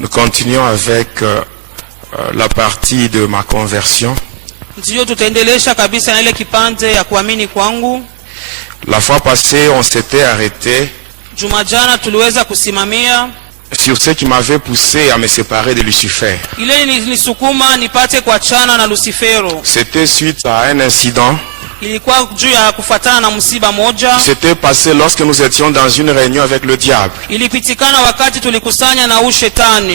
Nous continuons avec la partie de ma conversion. La fois passée, on s'était arrêté sur ce qui m'avait poussé à me séparer de Lucifer. C'était suite à un incident qui s'était passé lorsque nous étions dans une réunion avec le diable.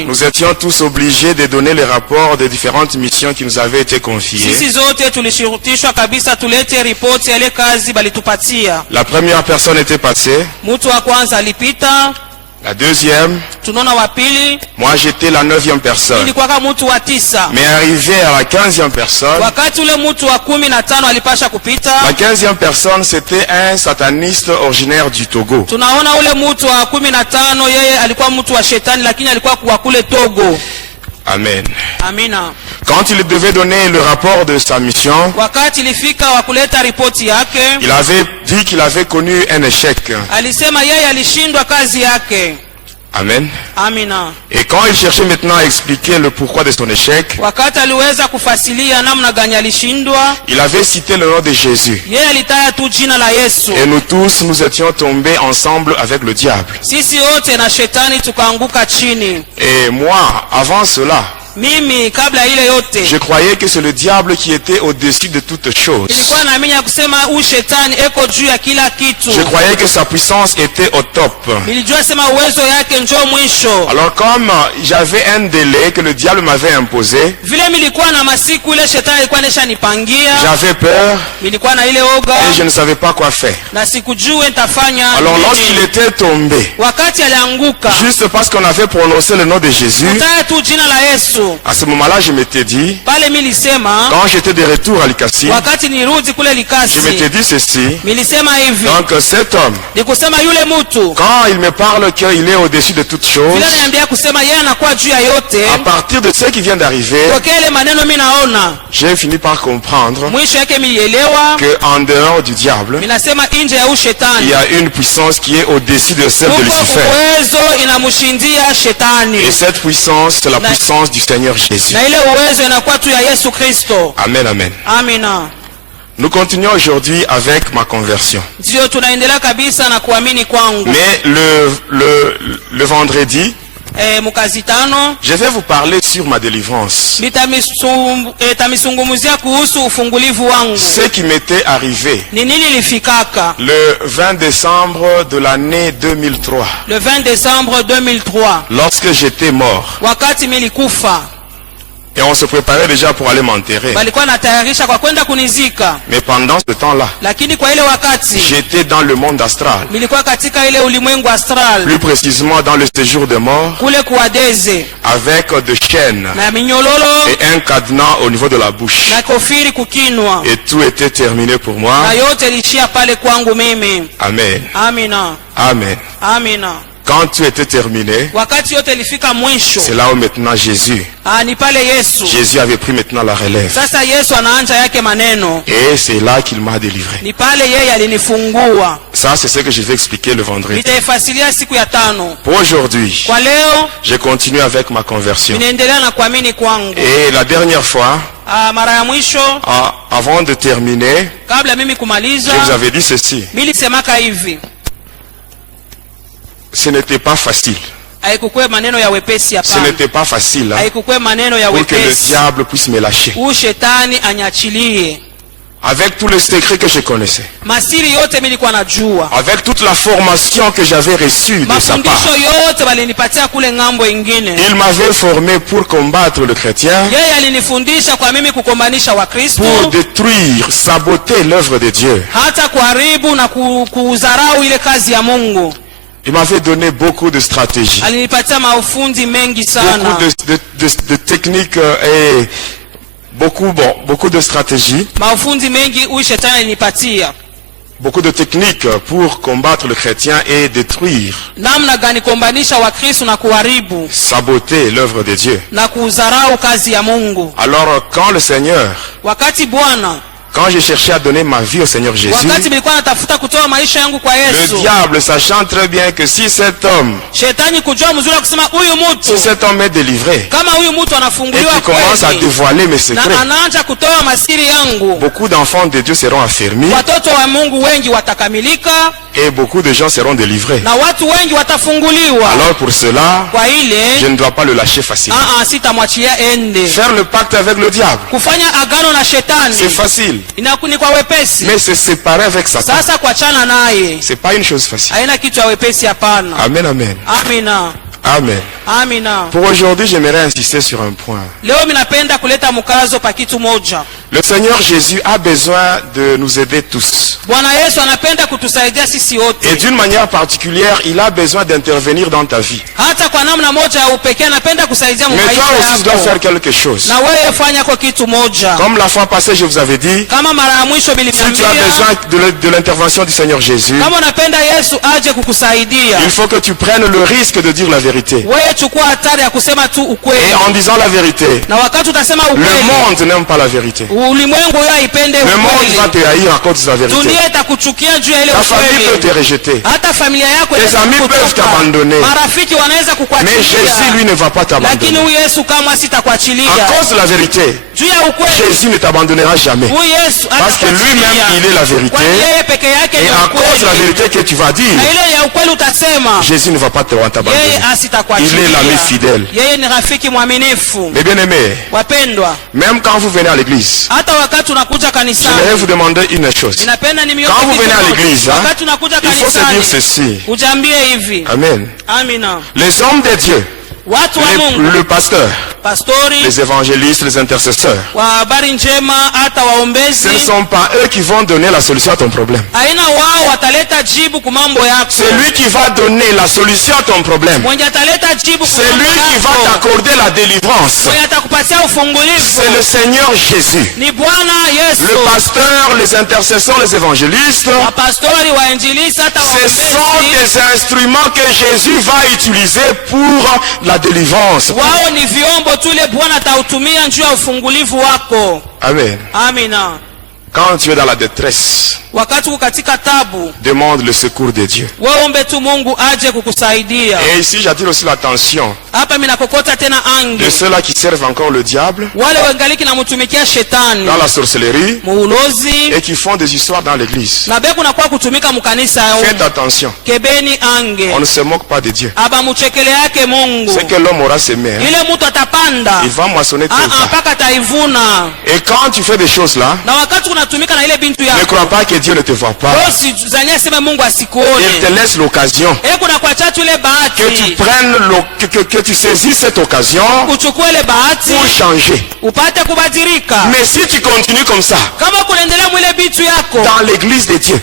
Nous étions tous obligés de donner les rapports des différentes missions qui nous avaient été confiées. La première personne était passée. La deuxième, moi j'étais la 9e personne. Mais arrivé à la 15e personne, la 15e personne c'était un sataniste originaire du Togo. Amen. Amina. Quand il devait donner le rapport de sa mission, il avait dit qu'il avait connu un échec. Amen. Amina. Et quand il cherchait maintenant à expliquer le pourquoi de son échec, il avait cité le nom de Jésus. Et nous tous, nous étions tombés ensemble avec le diable. Et moi, avant cela, je croyais que c'est le diable qui était au-dessus de toutes choses. Je croyais que sa puissance était au top. Alors comme j'avais un délai que le diable m'avait imposé, j'avais peur et je ne savais pas quoi faire. Alors lorsqu'il était tombé, juste parce qu'on avait prononcé le nom de Jésus, à ce moment-là, je m'étais dit, quand j'étais de retour à Likasi, je m'étais dit ceci, donc cet homme, quand il me parle qu'il est au-dessus de toutes choses, à partir de ce qui vient d'arriver, j'ai fini par comprendre qu'en dehors du diable, il y a une puissance qui est au-dessus de celle de Lucifer. Et cette puissance, c'est la puissance du Seigneur Jésus. Amen, amen. Amina. Nous continuons aujourd'hui avec ma conversion. Mais le vendredi, je vais vous parler sur ma délivrance. Ce qui m'était arrivé le 20 décembre de l'année 2003. Le 20 décembre 2003. Lorsque j'étais mort. Et on se préparait déjà pour aller m'enterrer. Mais pendant ce temps-là, j'étais dans le monde astral. Plus précisément dans le séjour de mort, avec des chaînes et un cadenas au niveau de la bouche. Et tout était terminé pour moi. Amen. Amen. Quand tout était terminé, c'est là où maintenant Jésus avait pris maintenant la relève. Et c'est là qu'il m'a délivré. Ça, c'est ce que je vais expliquer le vendredi. Pour aujourd'hui, je continue avec ma conversion. Et la dernière fois, avant de terminer, je vous avais dit ceci. Ce n'était pas facile. Ce n'était pas facile pour que le diable puisse me lâcher. Avec tous les secrets que je connaissais. Avec toute la formation que j'avais reçue de sa part. Il m'avait formé pour combattre le chrétien. Pour détruire, saboter l'œuvre de Dieu. Il m'avait donné beaucoup de stratégies. Beaucoup de techniques et beaucoup de stratégies. Beaucoup de techniques pour combattre le chrétien et détruire, saboter l'œuvre de Dieu. Alors quand le Seigneur Quand j'ai cherché à donner ma vie au Seigneur Jésus, le diable, sachant très bien que si cet homme est délivré et qu'il commence à dévoiler mes secrets, beaucoup d'enfants de Dieu seront affermis et beaucoup de gens seront délivrés. Alors pour cela, je ne dois pas le lâcher facilement. Faire le pacte avec le diable, c'est facile. Mais se séparer avec Satan, c'est pas une chose facile. Amen, amen. Amen. Pour aujourd'hui, j'aimerais insister sur un point. Le Seigneur Jésus a besoin de nous aider tous. Et d'une manière particulière, il a besoin d'intervenir dans ta vie. Mais toi aussi, tu dois faire quelque chose. Comme la fois passée, je vous avais dit, si tu as besoin de l'intervention du Seigneur Jésus, il faut que tu prennes le risque de dire la vérité. Et en disant la vérité, le monde n'aime pas la vérité. Le monde va te haïr à cause de la vérité. Ta famille peut te rejeter. Tes amis peuvent t'abandonner. Mais Jésus, lui, ne va pas t'abandonner. À cause de la vérité, Jésus ne t'abandonnera jamais. Parce que lui-même, il est la vérité. Et à cause de la vérité que tu vas dire, Jésus ne va pas t'abandonner. Il est l'ami fidèle. Mais bien aimé, même quand vous venez à l'église, j'aimerais vous demander une chose. Quand vous venez à l'église, il faut se dire ceci. Amen. Les hommes de Dieu, le pasteur, les évangélistes, les intercesseurs, ce ne sont pas eux qui vont donner la solution à ton problème. C'est lui qui va donner la solution à ton problème. C'est lui qui va t'accorder la délivrance. C'est le Seigneur Jésus. Le pasteur, les intercesseurs, les évangélistes, ce sont des instruments que Jésus va utiliser pour la délivrance. Amen. Quand tu es dans la détresse, demande le secours de Dieu. Et ici j'attire aussi l'attention de ceux-là qui servent encore le diable dans la sorcellerie et qui font des histoires dans l'église. Faites attention. On ne se moque pas de Dieu. C'est que l'homme aura semé, il va moissonner tout ça. Et quand tu fais des choses là, ne crois pas que Dieu ne te voit pas. Il te laisse l'occasion. Que tu prennes, que tu saisisses cette occasion pour changer. Mais si tu continues comme ça, dans l'église de Dieu,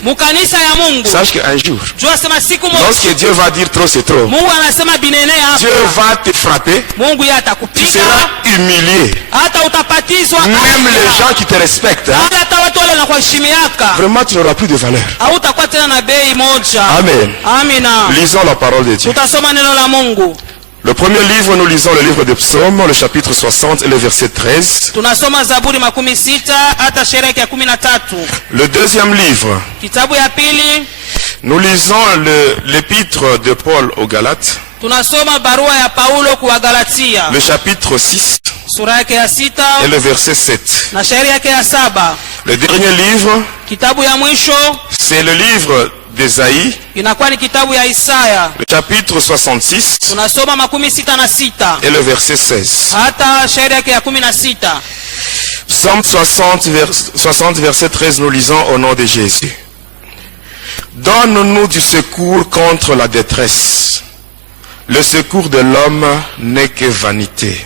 sache qu'un jour, lorsque Dieu va dire trop c'est trop, Dieu va te frapper, tu seras humilié. Même les gens qui te respectent, vraiment tu n'auras plus de valeur. Amen. Lisons la parole de Dieu. Le premier livre, nous lisons le livre des Psaumes, le chapitre 60 et le verset 13. Le deuxième livre, nous lisons l'épître de Paul aux Galates, le chapitre 6 et le verset 7. Le dernier livre, c'est le livre d'Ésaïe, le chapitre 66 et le verset 16. Psaume 60 verset 13, nous lisons au nom de Jésus. Donne-nous du secours contre la détresse. Le secours de l'homme n'est que vanité.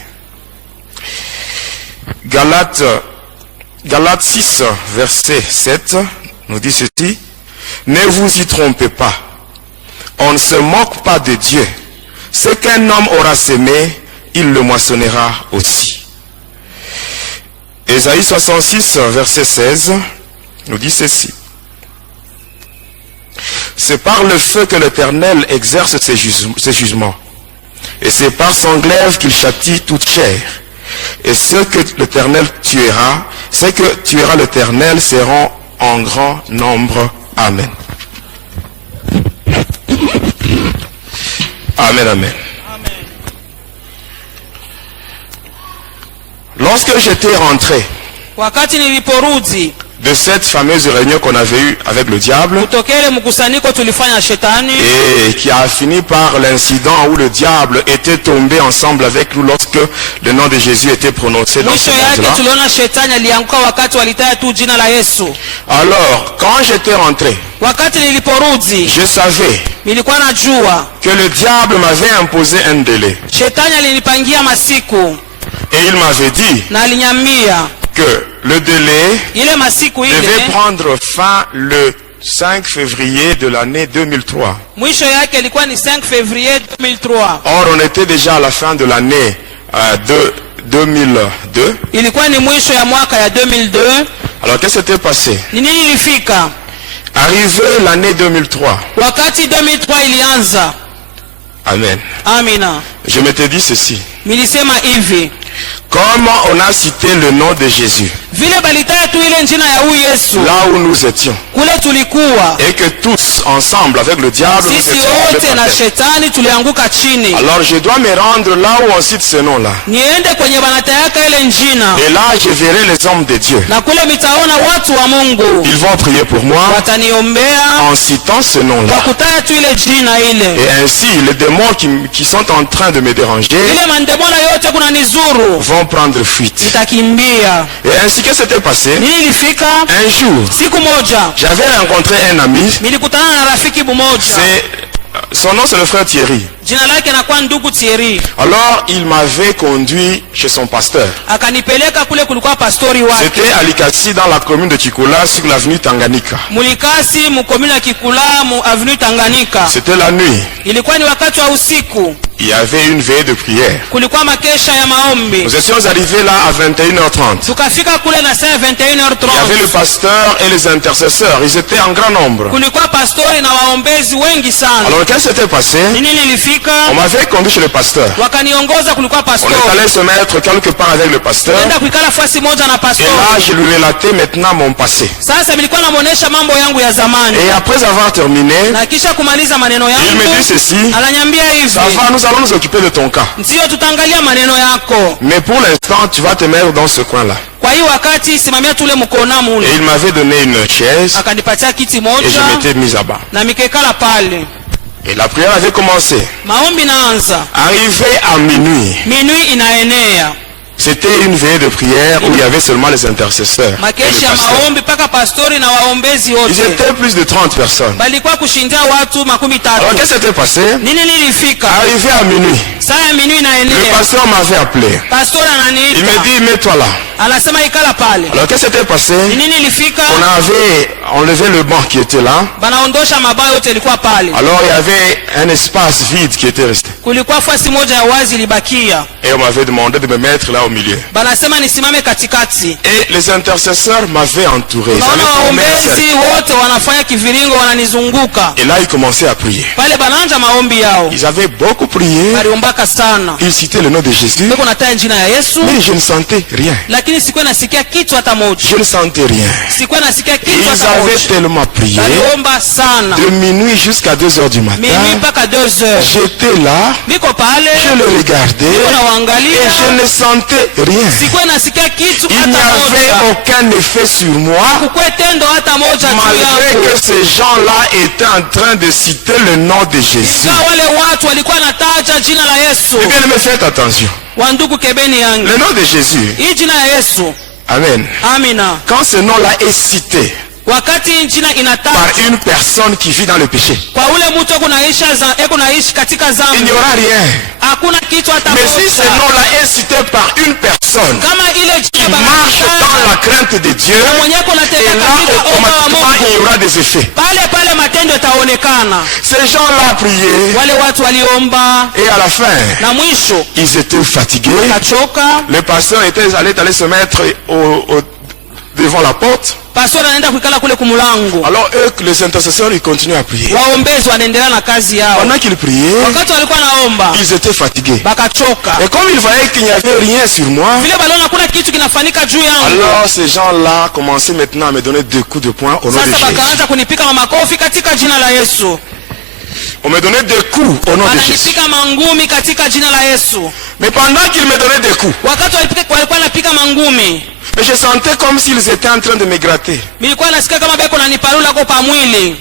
Galates 6 verset 7 nous dit ceci. Ne vous y trompez pas. On ne se moque pas de Dieu. Ce qu'un homme aura semé, il le moissonnera aussi. Ésaïe 66 verset 16 nous dit ceci. C'est par le feu que l'Éternel exerce ses jugements. Et c'est par son glaive qu'il châtie toute chair. Et ceux que l'Éternel tuera, c'est que tuera l'Éternel seront en grand nombre. Amen. Amen, amen. Lorsque j'étais rentré de cette fameuse réunion qu'on avait eue avec le diable et qui a fini par l'incident où le diable était tombé ensemble avec nous lorsque le nom de Jésus était prononcé dans ce monde-là. Alors, quand j'étais rentré, je savais que le diable m'avait imposé un délai. Et il m'avait dit que le délai devait prendre fin le 5 février de l'année 2003. Or, on était déjà à la fin de l'année 2002. Alors, qu'est-ce qui s'était passé? Arrivé l'année 2003. Amen. Je m'étais dit ceci. Comme on a cité le nom de Jésus, là où nous étions, et que tous ensemble avec le diable nous étions, alors je dois me rendre là où on cite ce nom-là. Et là je verrai les hommes de Dieu. Ils vont prier pour moi en citant ce nom-là. Et ainsi les démons qui sont en train de me déranger vont prendre fuite. Et ainsi que c'était passé, un jour, j'avais rencontré un ami. Son nom c'est le frère Thierry. Alors il m'avait conduit chez son pasteur. C'était à Likasi dans la commune de Kikula sur l'avenue Tanganyika. C'était la nuit. Il y avait une veillée de prière. Nous étions arrivés là à 21h30. Il y avait le pasteur et les intercesseurs. Ils étaient en grand nombre. Alors qu'est-ce qui s'était passé? On m'avait conduit chez le pasteur. On est allé se mettre quelque part avec le pasteur. Et là je lui relatais maintenant mon passé. Et après avoir terminé, il me dit ceci: ça va, nous allons nous occuper de ton cas. Mais pour l'instant, tu vas te mettre dans ce coin-là. Et il m'avait donné une chaise et je m'étais mis à bas. Et la prière avait commencé. Arrivé à minuit. C'était une veillée de prière où il y avait seulement les intercesseurs. Ils étaient plus de 30 personnes. Alors qu'est-ce qui s'était passé? Arrivé à minuit, le pasteur m'avait appelé. Il me dit: mets-toi là. Alors qu'est-ce qui s'était passé? On avait enlevé le banc qui était là. Alors il y avait un espace vide qui était resté. Et on m'avait demandé de me mettre là au milieu. Et les intercesseurs m'avaient entouré. Et là ils commençaient à prier. Ils avaient beaucoup prié. Ils citaient le nom de Jésus. Mais je ne sentais rien. Je ne sentais rien. Ils avaient tellement prié de minuit jusqu'à 2h du matin. J'étais là, je le regardais et je ne sentais rien. Il n'y avait aucun effet sur moi, malgré que ces gens-là étaient en train de citer le nom de Jésus. Et bien, me faites attention. Le nom de Jésus. Amen. Quand ce nom-là est cité par une personne qui vit dans le péché, il n'y aura rien. Mais si ce nom-là est cité par une personne qui marche dans la crainte de Dieu, et là automatiquement il y aura des effets. Ces gens-là priaient et à la fin ils étaient fatigués. Le pasteur était allé se mettre devant la porte. pastor anaenda kuikala kule kumulango. Alors eux, les intercesseurs, ils continuent à prier. Waombezi wanaendelea na kazi yao. Pendant qu'ils priaient, wakati walikuwa naomba, ils étaient fatigués. Bakachoka. Et comme ils voyaient qu'il n'y avait rien sur moi, vile baliona kuna kitu kinafanyika juu yangu, alors ces gens-là commençaient maintenant à me donner des coups de poing au nom de Jésus. Sasa bakaanza kunipika makofi katika jina la Yesu. On me donnait des coups au nom de Jésus. Mangumi katika jina la Yesu. Mais pendant qu'ils me donnaient des coups, wakati walikuwa napika mangumi, mais je sentais comme s'ils étaient en train de me gratter. Nilikuwa nasikia kama beko naniparula kwa mwili.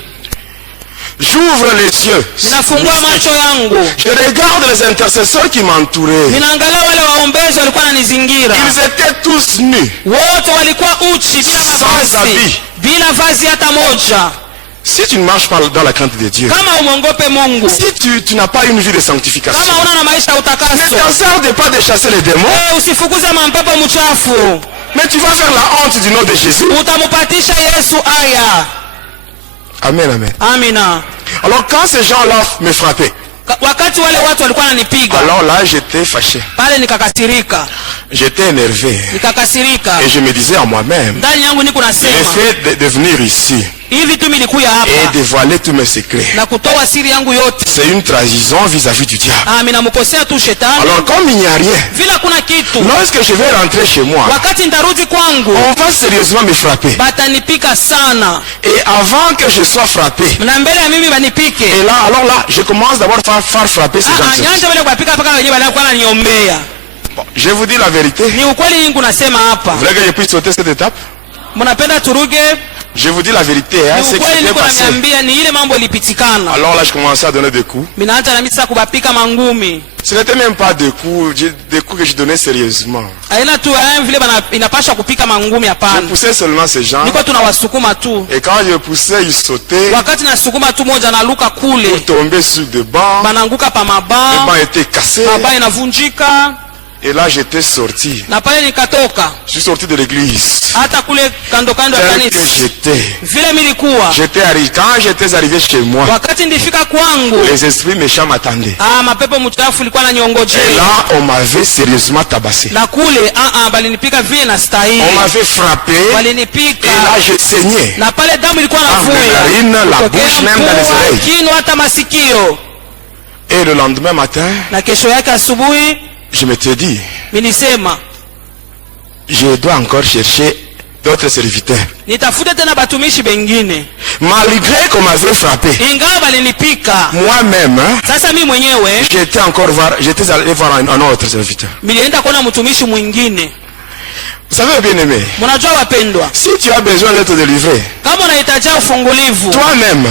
J'ouvre les yeux. Ninafungua macho yangu. Je regarde les intercesseurs qui m'entouraient. Ninaangalia wale waombezi walikuwa wananizingira. Ils étaient tous nus. Wote walikuwa uchi bila mavazi. Sans habit. Bila vazi hata moja. Si tu ne marches pas dans la crainte de Dieu, si tu n'as pas une vie de sanctification, ne t'en pas de chasser les démons, mais tu vas faire la honte du nom de Jésus. Amen, amen. Amina. Alors quand ces gens-là me frappaient, alors là j'étais fâché, j'étais énervé, et je me disais à moi-même, le fait de venir ici et dévoiler tous mes secrets, c'est une trahison vis-à-vis du diable. Alors comme il n'y a rien, lorsque je vais rentrer chez moi, on va sérieusement me frapper, et avant que je sois frappé, et là, alors là, je commence d'abord à faire frapper ces gens. Bon, je vous dis la vérité. Vous voulez que je puisse sauter cette étape? Je vous dis la vérité, hein, c'est ce qui s'est passé. Alors là, je commençais à donner des coups. Ce n'était même pas des coups que je donnais sérieusement. Je poussais seulement ces gens. Et quand je poussais, ils sautaient. Ils tombaient sur des bancs. Les bancs étaient cassés. Et là j'étais sorti. Je suis sorti de l'église. Tel que j'étais arrivé. Quand j'étais arrivé chez moi, les esprits méchants m'attendaient. Et là on m'avait sérieusement tabassé. On m'avait frappé. Et là je saignais. Dans mes narines, la bouche, même dans les oreilles. Et le lendemain matin, je m'étais dit, je dois encore chercher d'autres serviteurs. Malgré qu'on m'avait frappé, moi-même, j'étais allé voir un autre serviteur. Vous savez, bien aimé, si tu as besoin d'être délivré, toi-même,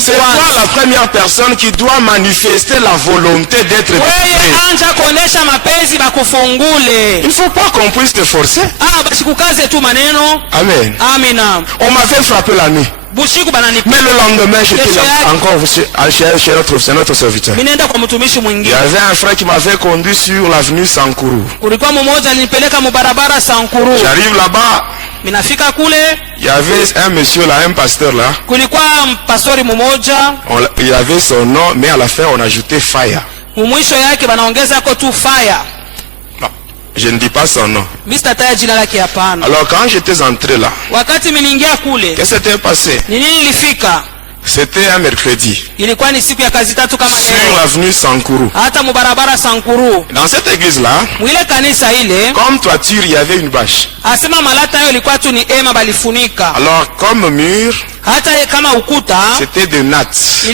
c'est toi la première personne qui doit manifester la volonté d'être délivré. Il ne faut pas qu'on puisse te forcer. Amen. On m'avait frappé la nuit. Mais le lendemain, j'étais encore chez notre serviteur. Il y avait un frère qui m'avait conduit sur l'avenue Sankuru. J'arrive là-bas. Il y avait un monsieur là, un pasteur là. Il avait son nom, mais à la fin on ajoutait Fire. Je ne dis pas son nom. Alors quand j'étais entré là, qu'est-ce qui s'était passé? C'était un mercredi. Sur l'avenue Sankuru. Dans cette église là, comme toiture, il y avait une bâche. Alors comme mur, c'était de nattes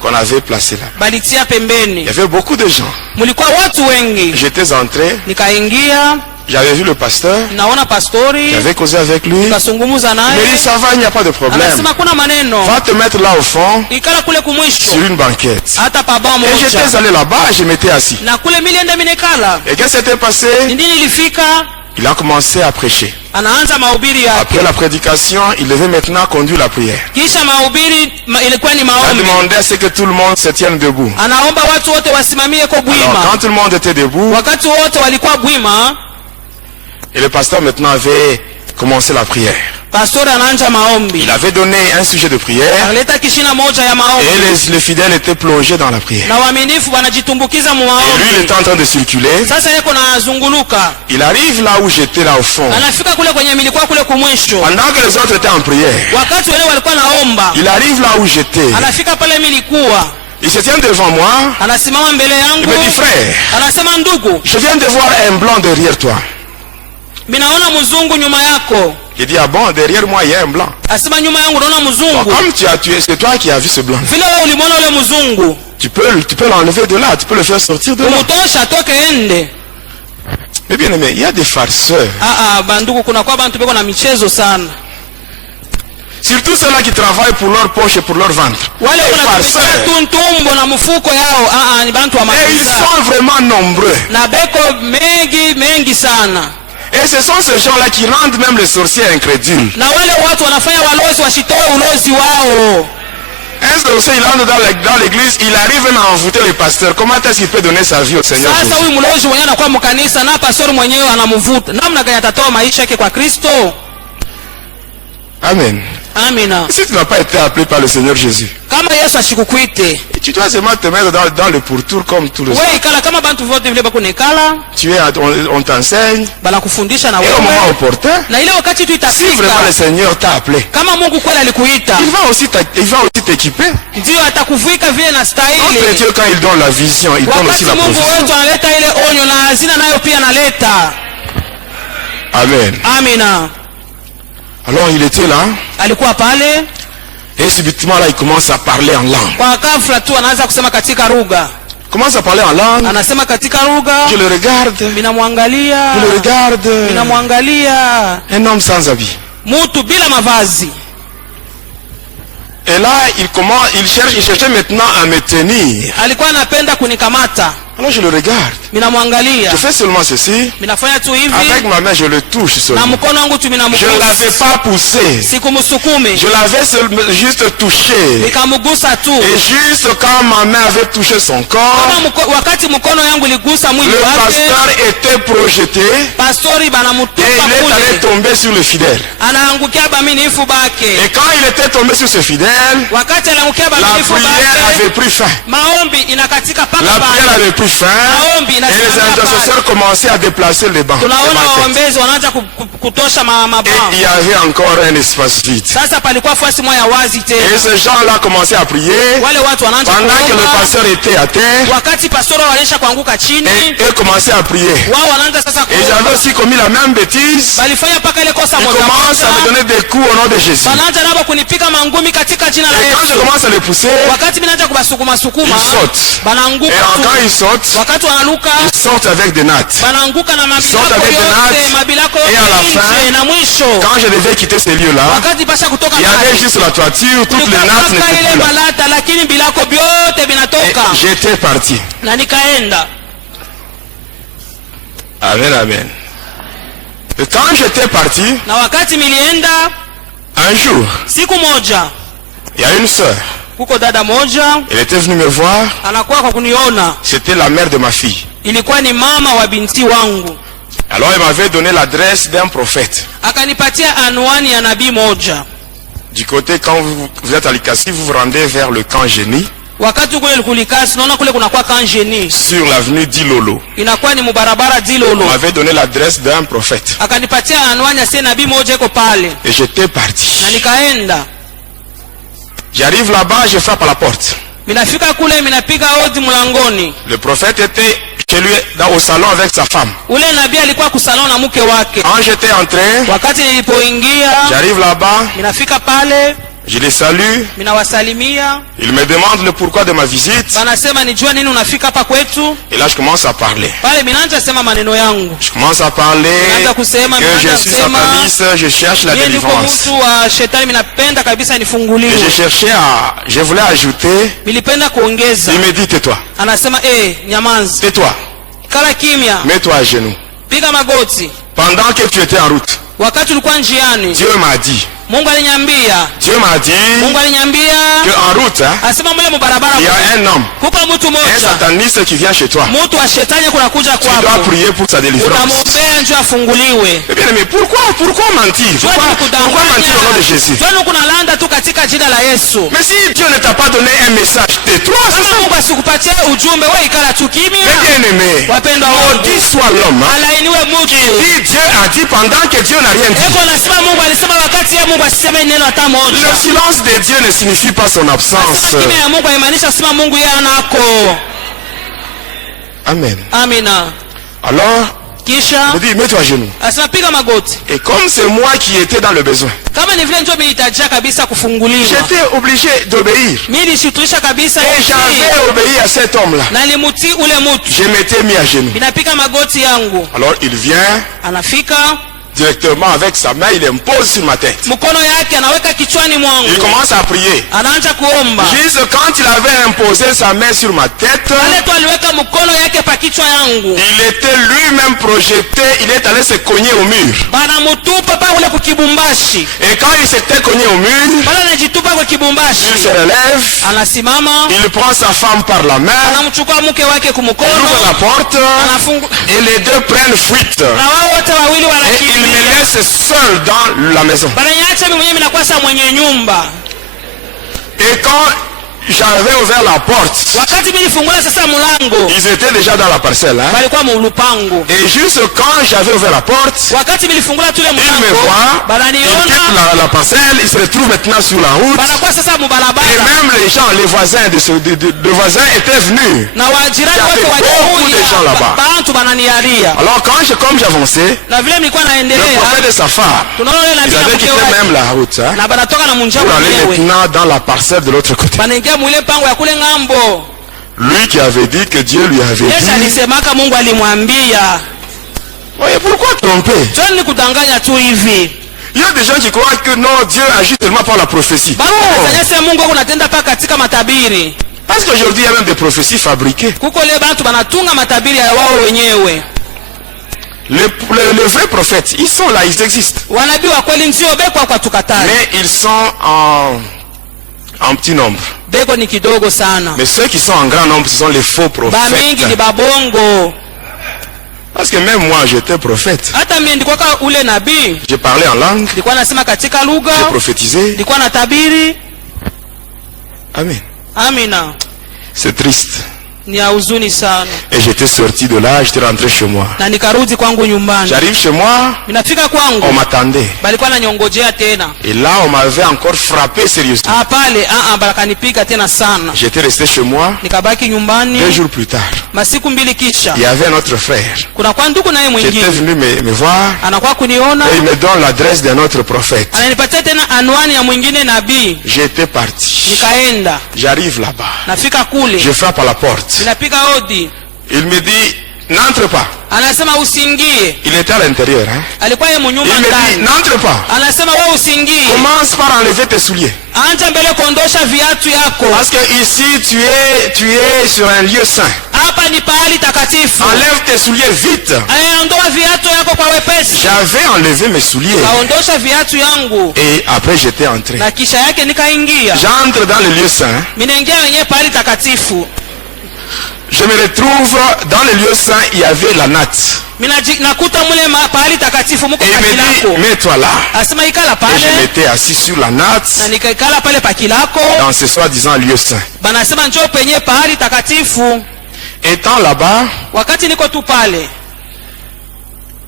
qu'on avait placé là. Il y avait beaucoup de gens. J'étais entré. J'avais vu le pasteur. J'avais causé avec lui. Il m'a dit ça va, il n'y a pas de problème. Va te mettre là au fond, sur une banquette. Et j'étais allé là-bas et je m'étais assis. Et qu'est-ce qui s'était passé? Il a commencé à prêcher. Après la prédication, il devait maintenant conduire la prière. Il a demandé à ce que tout le monde se tienne debout. Alors quand tout le monde était debout, et le pasteur maintenant avait commencé la prière. Il avait donné un sujet de prière. Et les fidèles étaient plongés dans la prière. Et lui, il était en train de circuler. Il arrive là où j'étais, là au fond. Pendant que les autres étaient en prière, il arrive là où j'étais. Il se tient devant moi. Il me dit, frère, je viens de voir un blanc derrière toi. Il dit, ah bon, derrière moi il y a un blanc. Bon, comme tu as tué, c'est toi qui as vu ce blanc. Tu peux l'enlever de là, tu peux le faire sortir de là. Mais bien aimé, il y a des farceurs. Surtout ceux-là qui travaillent pour leur poche et pour leur ventre. Et ils sont vraiment nombreux. Et ce sont ces gens-là qui rendent même les sorciers incrédules. Un sorcier, il entre dans l'église, il arrive même à envoûter les pasteurs. Comment est-ce qu'il peut donner sa vie au Seigneur Jésus? Amen. Si tu n'as pas été appelé par le Seigneur Jésus, tu dois seulement te mettre dans le pourtour comme tout le monde. On t'enseigne. Et au moment opportun, si vraiment le Seigneur t'a appelé, il va aussi t'équiper. Notre Dieu, quand il donne la vision, il donne aussi la prophétie. Amen. Alors il était là. Et subitement là il commence à parler en langue. Commence à parler en langue. Je le regarde. Un homme sans habit. Et là il cherchait maintenant à me tenir. Alors je le regarde. Je fais seulement ceci. Avec ma main, je le touche seulement. Je ne l'avais pas poussé. Je l'avais juste touché. Et juste quand ma main avait touché son corps, le pasteur était projeté. Et il est allé tomber sur le fidèle. Et quand il était tombé sur ce fidèle, la prière avait pris fin. La prière avait pris fin. Et les intercesseurs commençaient à déplacer les bancs. Et il y avait encore un espace vide. Et ces gens-là commençaient à prier pendant que le pasteur était à terre. Et commençaient à prier. Et ils avaient aussi commis la même bêtise. Ils commencent à me donner des coups au nom de Jésus. Et quand je commence à les pousser, ils sautent. Et quand ils sautent, ils sortent avec des nattes. Ils sortent avec des nattes. Et à la fin, quand je devais quitter ces lieux-là, il y avait juste la toiture, toutes les nattes n'étaient plus là. Et j'étais parti. Amen. Et quand j'étais parti, un jour, il y a une sœur. Elle était venue me voir. C'était la mère de ma fille. Alors elle m'avait donné l'adresse d'un prophète. Du côté, quand vous êtes à Likasi, vous vous rendez vers le camp Génie. Sur l'avenue Dilolo. On m'avait donné l'adresse d'un prophète. Et j'étais parti. J'arrive là-bas, je frappe à la porte. Le prophète était chez lui au salon avec sa femme. Quand j'étais entré, j'arrive là-bas, je les salue. Il me demande le pourquoi de ma visite. Et là je commence à parler. Je commence à parler que je suis sataniste, je cherche la délivrance. Et je voulais ajouter. Il me dit tais-toi. Tais-toi. Mets-toi à genoux. Pendant que tu étais en route, Dieu m'a dit Mungu aliniambia. Dieu m'a dit. Mungu aliniambia. Que en route. Asema mule mubarabara. Il y a un homme. Kuko mtu mmoja. Un sataniste qui vient chez toi. Mtu wa shetani kuna kuja kwako. Tu dois prier pour sa délivrance. Utamwombea njoo afunguliwe. Eh bien mais pourquoi mentir? Pourquoi mentir au nom de Jésus? Twani kuna landa tu katika jina la Yesu. Mais si Dieu ne t'a pas donné un message, tais-toi. Kama Mungu asikupatie ujumbe wewe ikala tu kimya. Mais bien aimé. Wapendwa wangu. Maudit soit l'homme. Alainiwe mtu. Qui dit Dieu a dit pendant que Dieu n'a rien dit. Eko nasema Mungu alisema wakati yeye Mungu asiseme neno hata moja. Le silence de Dieu ne signifie pas son absence. Kimya ya Mungu haimaanishi sema Mungu yeye anako. Amen. Amina. Alors, kisha me dit mets-toi à genoux. Asema piga magoti. Et comme c'est moi qui étais dans le besoin. Kama ni vile njoo mnihitajia kabisa kufunguliwa. J'étais obligé d'obéir. Mimi nilishitulisha kabisa. Et j'avais obéi à cet homme-là. Na nilimtii ule mtu. Je m'étais mis à genoux. Ninapiga magoti yangu. Alors il vient. Anafika. Directement avec sa main, il impose sur ma tête. Mkono yake anaweka kichwani mwangu. Il commence à prier. Anaanza kuomba. Juste quand il avait imposé sa main sur ma tête, pale tu aliweka mkono yake pa kichwa yangu. Il était lui-même projeté, il est allé se cogner au mur. Bana mutupa pa ule kukibumbashi. Et quand il s'était cogné au mur, bana anajitupa kwa kibumbashi. Il se relève. Anasimama. Il prend sa femme par la main. Anamchukua mke wake kumkono. Il ouvre la porte. Anafunga. Et les deux prennent fuite. Na wao wote wawili wanakimbia. Il me laisse seul dans la maison. Et quand j'avais ouvert la porte, ils étaient déjà dans la parcelle. Et juste quand j'avais ouvert la porte, ils me voient, ils quittent la parcelle, ils se retrouvent maintenant sur la route. Et même les gens, les voisins de voisins étaient venus. Il y avait beaucoup de gens là-bas. Alors comme j'avançais, le prophète et sa femme, ils avaient quitté même la route pour aller maintenant dans la parcelle de l'autre côté. Lui qui avait dit que Dieu lui avait dit. Voyez, pourquoi tromper? Il y a des gens qui croient que non, Dieu agit seulement par la prophétie. Parce qu'aujourd'hui il y a même des prophéties fabriquées. Les vrais prophètes, ils sont là, ils existent. Mais ils sont en petit nombre. Mais ceux qui sont en grand nombre, ce sont les faux prophètes. Parce que même moi, j'étais prophète. J'ai parlé en langue. J'ai prophétisé. Amen. C'est triste. Et j'étais sorti de là, j'étais rentré chez moi. J'arrive chez moi, on m'attendait. Et là, on m'avait encore frappé sérieusement. J'étais resté chez moi. 2 jours plus tard, il y avait un autre frère qui était venu me voir. Et il me donne l'adresse d'un autre prophète. J'étais parti. J'arrive là-bas. Je frappe à la porte. Il me dit, n'entre pas. Il était à l'intérieur. Il me dit, n'entre pas. Commence par enlever tes souliers. Parce que ici, tu es sur un lieu saint. Enlève tes souliers vite. J'avais enlevé mes souliers. Et après j'étais entré. J'entre dans le lieu saint. Je me retrouve dans le lieu saint, il y avait la natte. Et il me dit, mets-toi là. Et je m'étais assis sur la natte dans ce soi-disant lieu saint. Étant là-bas,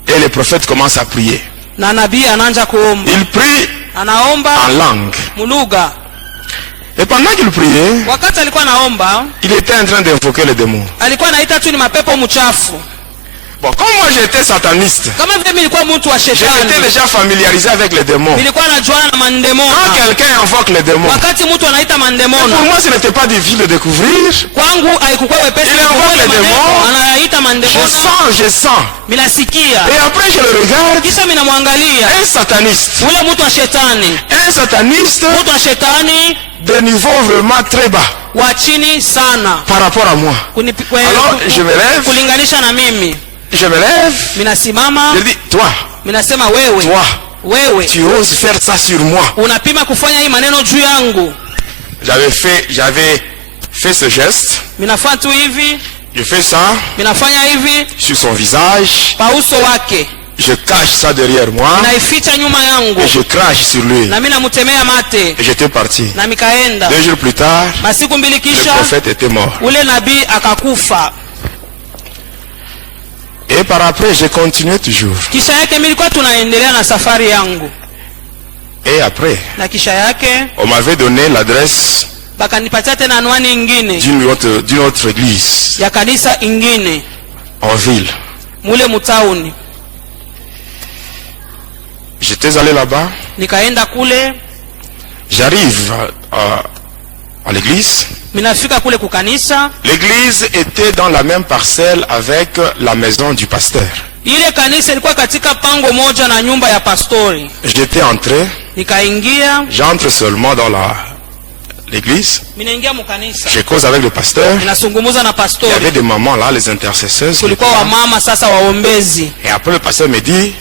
et le prophète commence à prier. Il prie en langue. Et pendant qu'il priait, il était en train d'invoquer les démons. Bon, comme moi j'étais sataniste, j'étais déjà familiarisé avec les démons. Quand quelqu'un invoque les démons, pour moi ce n'était pas difficile de découvrir. Il invoque les démons, je sens. Et après je le regarde, un sataniste de niveau vraiment très bas par rapport à moi. Alors je me lève. Je dis, toi, Tu oses faire ça sur moi. J'avais fait ce geste. Je fais ça sur son visage. Je cache ça derrière moi. Et je crache sur lui. Et j'étais parti. 2 jours plus tard, le prophète était mort. Et par après, j'ai continué toujours. Et après, on m'avait donné l'adresse d'une autre église en ville. J'étais allé là-bas. J'arrive à l'église. L'église était dans la même parcelle avec la maison du pasteur. J'étais entré. J'entre seulement dans l'église. Je cause avec le pasteur. Il y avait des mamans là, les intercesseuses. Et après le pasteur me dit,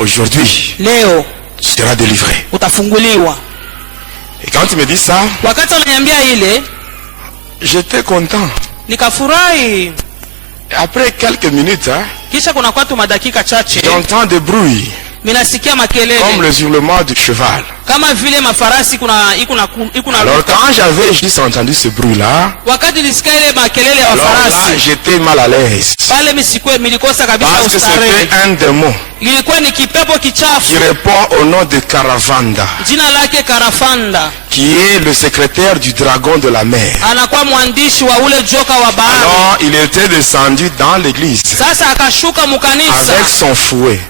aujourd'hui, tu seras délivré. Et quand il me dit ça, j'étais content. Et après quelques minutes, j'entends des bruits comme le hurlement du cheval. Alors quand j'avais juste entendu ce bruit là, j'étais mal à l'aise. Parce que c'était un démon qui répond au nom de Karavanda, qui est le secrétaire du dragon de la mer. Alors il était descendu dans l'église avec son fouet.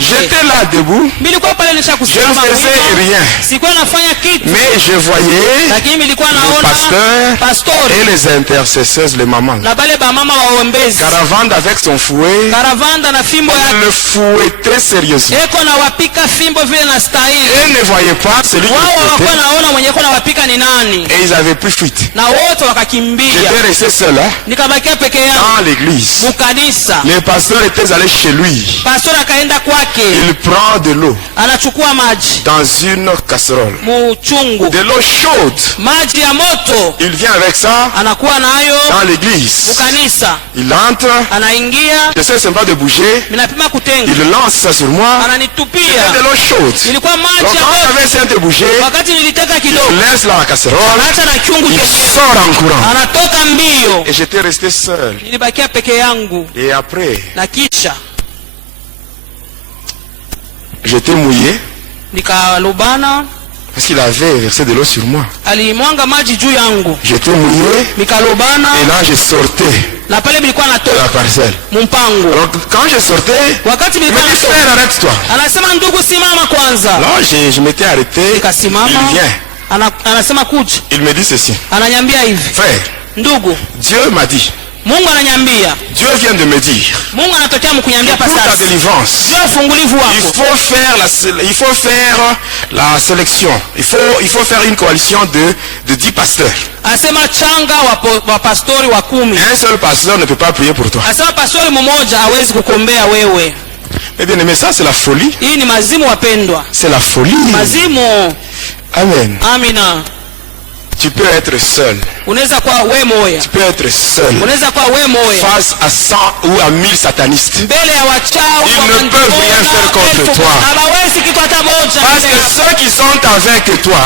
J'étais là debout. Je ne faisais rien. Mais je voyais le pasteur et les intercesseuses, les mamans. Caravane avec son fouet. Le fouettait sérieusement. Et ne voyait pas celui qui fouettait. Et ils avaient plus fuite. J'étais resté seul dans l'église. Les pasteurs étaient allés chez lui. Il prend de l'eau dans une casserole. De l'eau chaude. Il vient avec ça dans l'église. Il entre. Je sais seulement de bouger. Il lance ça sur moi. C'était de l'eau chaude. Donc quand j'avais essayé de bouger, il laisse la casserole. Il sort en courant. Et j'étais resté seul. Et après, j'étais mouillé. Parce qu'il avait versé de l'eau sur moi. J'étais mouillé. Et là je sortais de la parcelle. Alors quand je sortais, il me dit frère, arrête-toi. Alors je m'étais arrêté. Il vient. Il me dit ceci. Frère, Dieu m'a dit. Dieu vient de me dire pour ta délivrance, il faut faire la sélection. Il faut faire une coalition de 10 pasteurs. Un seul pasteur ne peut pas prier pour toi. Mais bien aimé, ça c'est la folie. C'est la folie. Amen. Tu peux être seul. Tu peux être seul face à 100 ou à 1000 satanistes. Ils ne peuvent rien faire contre toi. Parce que ceux qui sont avec toi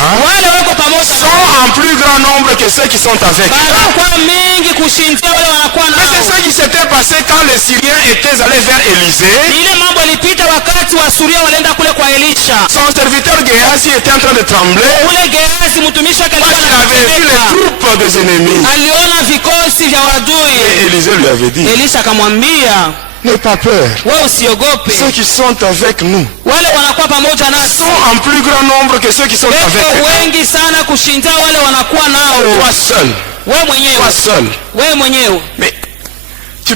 sont en plus grand nombre que ceux qui sont avec toi. Mais c'est ce qui s'était passé quand les Syriens étaient allés vers Élisée. Son serviteur Géasi était en train de trembler. Parce qu'il avait vu les troupes des ennemis. Et Élisée lui avait dit, n'aie pas peur. Ceux qui sont avec nous sont en plus grand nombre que ceux qui sont avec eux. Toi seul. Mais tu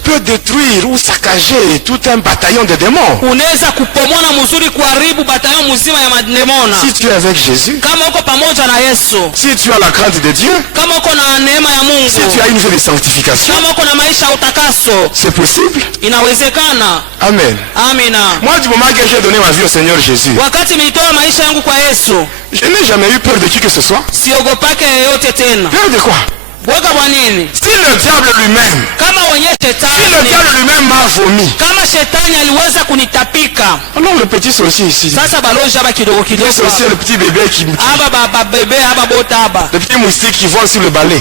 peux détruire ou saccager tout un bataillon de démons. Unaweza kupomoa mzuri kuharibu bataillon mzima ya mademona. Si tu es avec Jésus, kama uko pamoja na Yesu, si tu as la crainte de Dieu, kama uko na neema ya Mungu, si tu as une vie de sanctification, kama uko na maisha ya utakaso, c'est possible. Inawezekana. Amen. Amina. Moi, du moment que j'ai donné ma vie au Seigneur Jésus, wakati nilitoa maisha yangu kwa Yesu, je n'ai jamais eu peur de qui que ce soit. Siogopake yote tena. Peur de quoi? Si le diable lui-même, si le diable lui-même m'a vomi, alors le petit sorcier ici, le sorcier, le petit bébé qui le petit moustique qui vole sur le balai,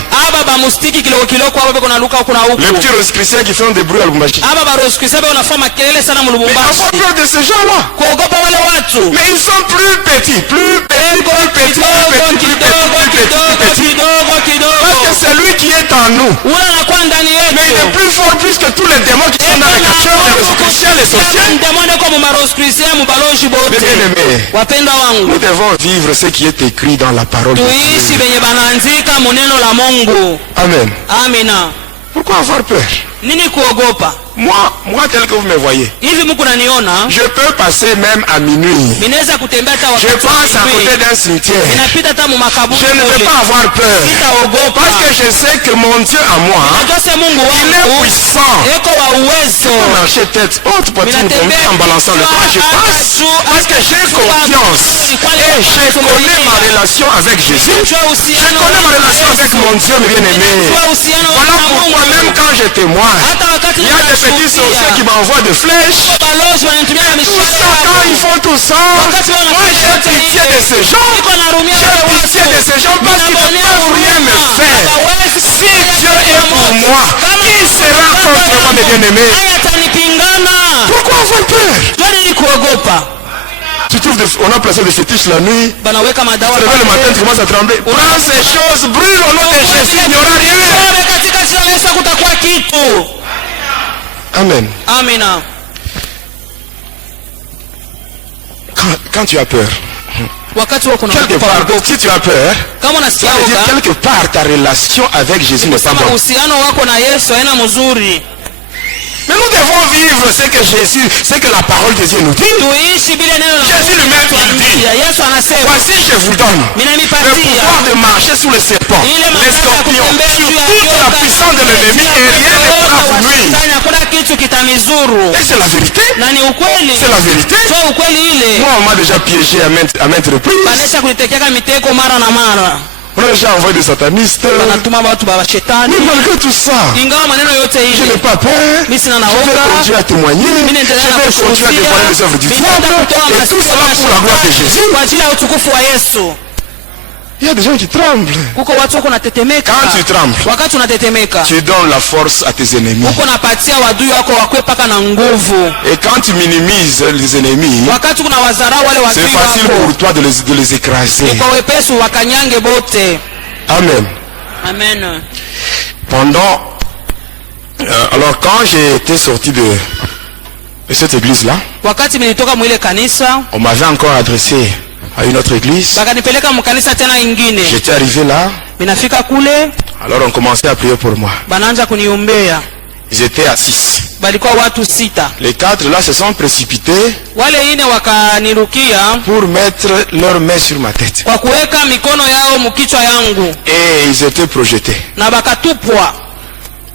le petit rosicrucien qui fait des bruits à Lubumbashi. Mais avoir peur de ces gens-là. Mais ils sont plus petits, plus petits. Parce que c'est lui qui est en nous. Mais il est plus fort plus que tous les démons qui sont dans les capteurs, les rosicruciens, les sorciers. Bien-aimés, nous devons vivre ce qui est écrit dans la parole de Dieu. Amen. Pourquoi avoir peur? Moi tel que vous me voyez, je peux passer même à minuit. Je passe à côté d'un cimetière. Je ne vais pas avoir peur. Parce que je sais que mon Dieu à moi, il est puissant. Je peux marcher tête haute pour en balançant le bras. Je passe parce que j'ai confiance. Et je connais ma relation avec Jésus. Je connais ma relation avec mon Dieu bien-aimé. Voilà pourquoi même quand je témoigne, il y a des petits sorciers qui m'envoient des flèches. Tout ça, quand ils font tout ça, moi j'ai pitié de ces gens. J'ai pitié de ces gens parce qu'ils ne peuvent rien me faire. Si Dieu est pour moi, qui sera contre moi, mes bien-aimés? Pourquoi avoir peur? Tu trouves on a placé des fétiches la nuit. Tu te réveilles le matin, tu commences à trembler. Prends ces choses, brûle au nom de Jésus, il n'y aura rien. Amen. Amina. Quand tu as peur, quelque part, si tu as peur, ça veut dire quelque part ta relation avec Jésus n'est pas bonne. Mais nous devons vivre ce que Jésus, ce que la parole de Dieu nous dit. Jésus lui-même il dit, voici je vous donne le pouvoir de marcher sous les serpents, les scorpions, sur toute la puissance de l'ennemi et rien ne pourra vous nuire. Et c'est la vérité. C'est la vérité. Moi on m'a déjà piégé à maintes reprises. On a déjà envoyé des satanistes. Mais malgré tout ça, je n'ai pas peur. Je vais continuer à témoigner. Je vais continuer à dévoiler les œuvres du diable. Et tout cela pour la gloire de Jésus. Il y a des gens qui tremblent. Quand tu trembles, tu donnes la force à tes ennemis. Et quand tu minimises les ennemis, c'est facile pour toi de les écraser. Amen. Amen. Alors quand j'ai été sorti de cette église-là, on m'avait encore adressé à une autre église. J'étais arrivé là. Alors on commençait à prier pour moi. Ils étaient à 6. Les 4 là se sont précipités pour mettre leurs mains sur ma tête. Et ils étaient projetés.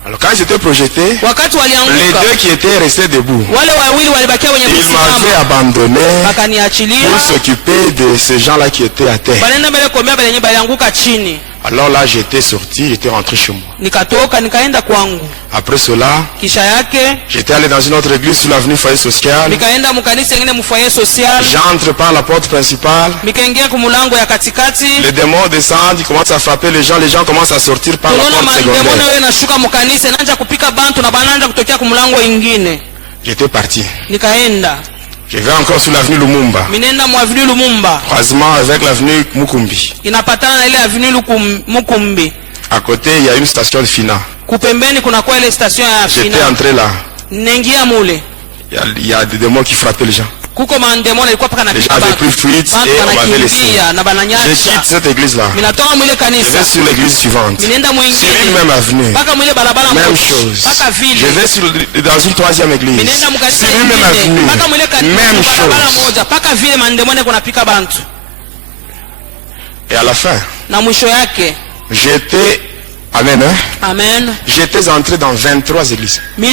Alors quand ils étaient projetés, les 2 qui étaient restés debout, ils m'avaient abandonné pour s'occuper de ces gens-là qui étaient à terre. Alors là j'étais sorti, j'étais rentré chez moi. Après cela, j'étais allé dans une autre église sur l'avenue Foyer Social. J'entre par la porte principale. Les démons descendent, ils commencent à frapper les gens commencent à sortir par la porte secondaire. J'étais parti. Je vais encore sur l'avenue Lumumba. Croisement avec l'avenue Mukumbi. À côté, il y a une station de Fina. J'étais entré là. Il y a des démons qui frappaient les gens. Les gens avaient pris fuite et on m'avait laissé. Je quitte cette église-là. Je vais sur l'église suivante. C'est une même avenue. Même chose. Je vais dans une troisième église. C'est une même avenue. Même chose. Et à la fin, j'étais... Amen, hein? Amen. J'étais entré dans 23 églises. Mais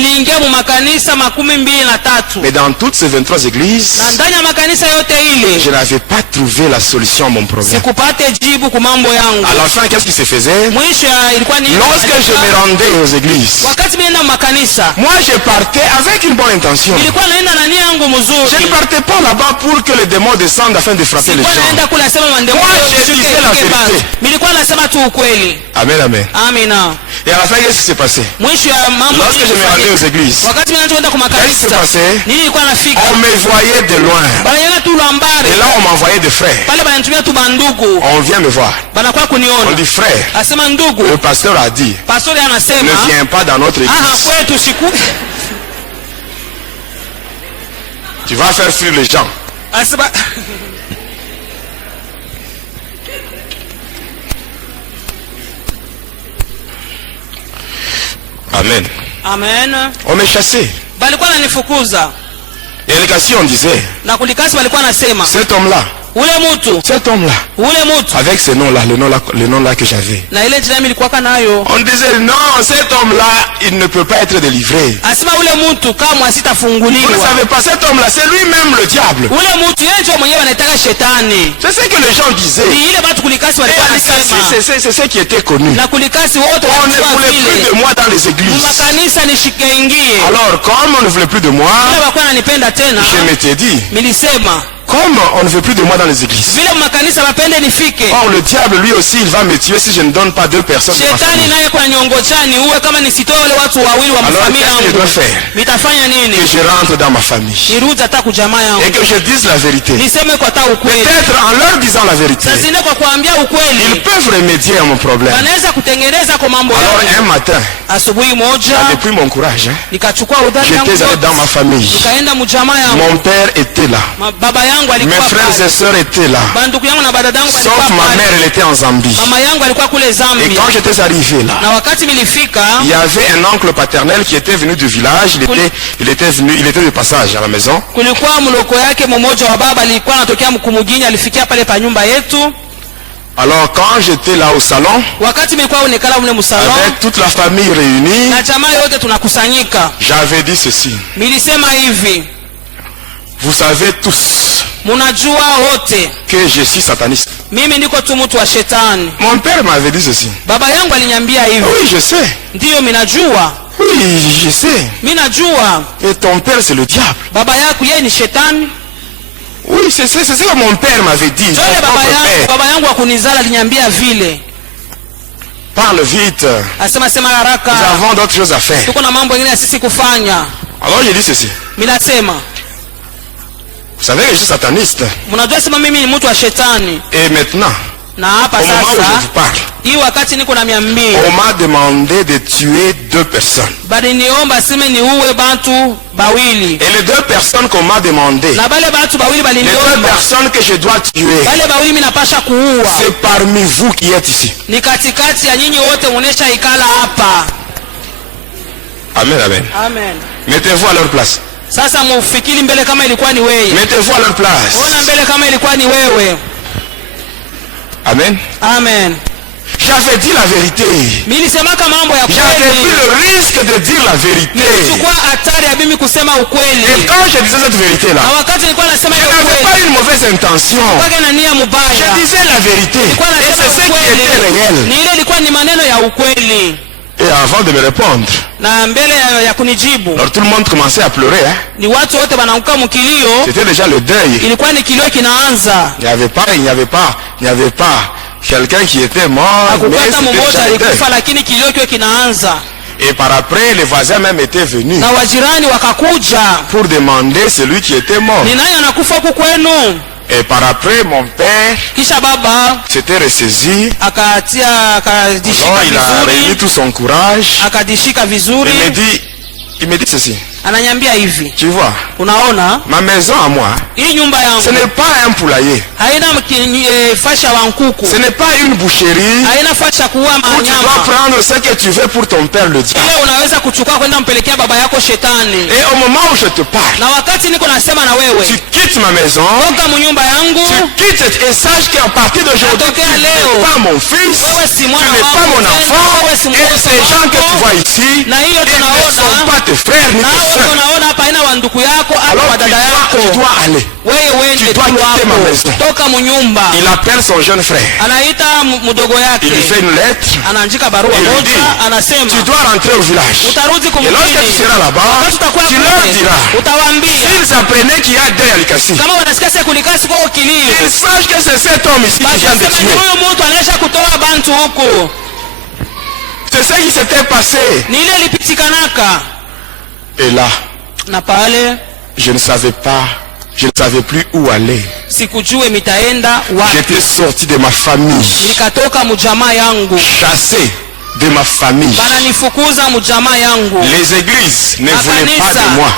dans toutes ces 23 églises, je n'avais pas trouvé la solution à mon problème. À la fin, qu'est-ce qui se faisait? Lorsque je me rendais aux églises, moi je partais avec une bonne intention. Je ne partais pas là-bas pour que les démons descendent afin de frapper les gens. Moi je disais la vérité. Amen, amen. Et à la fin, qu'est-ce qui s'est passé? Lorsque je me rendais aux églises, qu'est-ce qui s'est passé? On me voyait de loin. Et là, on m'envoyait des frères. On vient me voir. On dit frère, le pasteur a dit, ne viens pas dans notre église. Tu vas faire fuir les gens. Amen. Amen. On m'est chassé. Et les gars, on disait, cet homme-là, avec ce nom-là, le nom-là que j'avais, on disait non, cet homme-là, il ne peut pas être délivré. Vous ne savez pas, cet homme-là, c'est lui-même le diable. C'est ce que les gens disaient. C'est ce qui était connu. On ne voulait plus de moi dans les églises. Alors, comme on ne voulait plus de moi, je m'étais dit, comme on ne veut plus de moi dans les églises. Or le diable lui aussi il va me tuer si je ne donne pas 2 personnes de ma famille. Alors qu'est-ce que je dois faire? Que je rentre dans ma famille et que je dise la vérité. Peut-être en leur disant la vérité, ils peuvent remédier à mon problème. Alors un matin, j'avais pris mon courage, j'étais allé dans ma famille. Mon père était là. Mes frères et sœurs étaient là. Sauf ma mère, elle était en Zambie. Et quand j'étais arrivé là, il y avait un oncle paternel qui était venu du village. Il était de passage à la maison. Alors quand j'étais là au salon, avec toute la famille réunie, j'avais dit ceci. Vous savez tous que je suis sataniste. Mon père m'avait dit ceci. Oui, je sais. Oui, je sais. Et ton père, c'est le diable. Oui, c'est ce que mon père m'avait dit. Parle vite. Nous avons d'autres choses à faire. Alors j'ai dit ceci. Vous savez que je suis sataniste. Et maintenant, au moment où je vous parle, on m'a demandé de tuer 2 personnes. Et les 2 personnes qu'on m'a demandé, les 2 personnes que je dois tuer, c'est parmi vous qui êtes ici. Amen, amen. Amen. Mettez-vous à leur place. Mettez-vous à leur place. Amen. Amen. J'avais dit la vérité. J'avais pris le risque de dire la vérité. Et quand je disais cette vérité-là, je n'avais pas une mauvaise intention. Je disais la vérité. Et c'est ce qui était réel. Et avant de me répondre, alors tout le monde commençait à pleurer. C'était déjà le deuil. Il n'y avait pas quelqu'un qui était mort, mais c'était déjà le deuil. Et par après, les voisins même étaient venus pour demander celui qui était mort. Et par après, mon père s'était ressaisi. Alors, il a réuni tout son courage. Il me dit ceci. Ananiambia hivi. Tu vois? Unaona? Ma maison à moi. Hii nyumba yangu. Ce n'est pas un poulailler. Haina fasha wa nkuku. Ce n'est pas une boucherie. Haina fasha kuua manyama. Tu dois prendre ce que tu veux pour ton père le diable. Ile unaweza kuchukua kwenda mpelekea baba yako shetani. Et au moment où je te parle. Na wakati niko nasema na wewe. Tu quittes ma maison. Toka mnyumba yangu. Tu quittes et sache qu'à partir d'aujourd'hui tu n'es pas mon fils. Tu n'es pas mon enfant. Et ces gens que tu vois ici, ils ne sont pas tes frères ni tes soeurs. Alors tu dois aller. Tu dois quitter ma maison. Il appelle son jeune frère. Il lui fait une lettre. Il lui dit, tu dois rentrer au village. Et lorsque tu seras là-bas, tu leur diras, s'ils apprenaient qu'il y a deux Alikasi, ils sachent que c'est cet homme ici qui vient de tuer. C'est ça qui s'était passé. Et là, je ne savais pas, je ne savais plus où aller. J'étais sorti de ma famille, chassé de ma famille. Les églises ne voulaient pas de moi.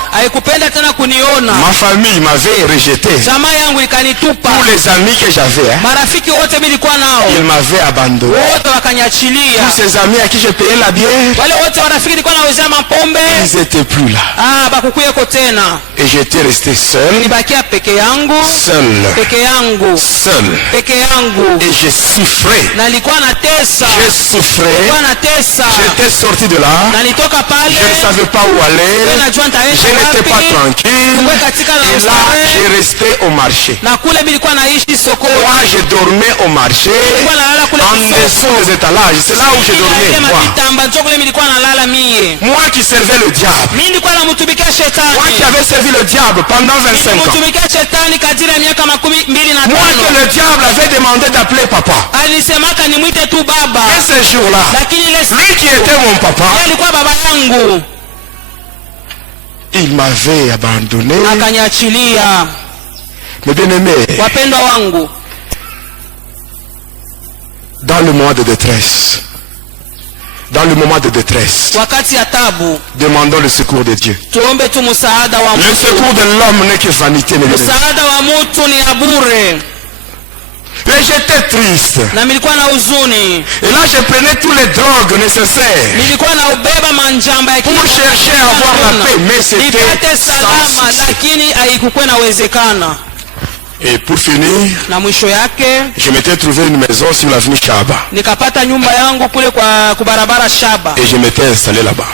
Ma famille m'avait rejeté. Tous les amis que j'avais, ils m'avaient abandonné. Tous ces amis à qui je payais la bière, ils n'étaient plus là. Et j'étais resté seul. Seul. Et je souffrais. Je souffrais. J'étais sorti de là. Je ne savais pas où aller. Je n'étais pas tranquille. Et là, je restais au marché. Moi, je dormais au marché. En dessous des étalages. C'est là où je dormais. Moi qui servais le diable. Moi qui avais servi le diable pendant 25 ans. Moi que le diable avait demandé d'appeler papa. Et ce jour-là, lui qui était mon papa, il m'avait abandonné. Mes bien-aimés, dans le moment de détresse, demandons le secours de Dieu. Le secours de l'homme n'est que vanité. Et j'étais triste. Et là je prenais tous les drogues nécessaires pour chercher à avoir la paix. Mais c'était sans succès. Et pour finir, je m'étais trouvé une maison sur l'avenue Shaba. Et je m'étais installé là-bas.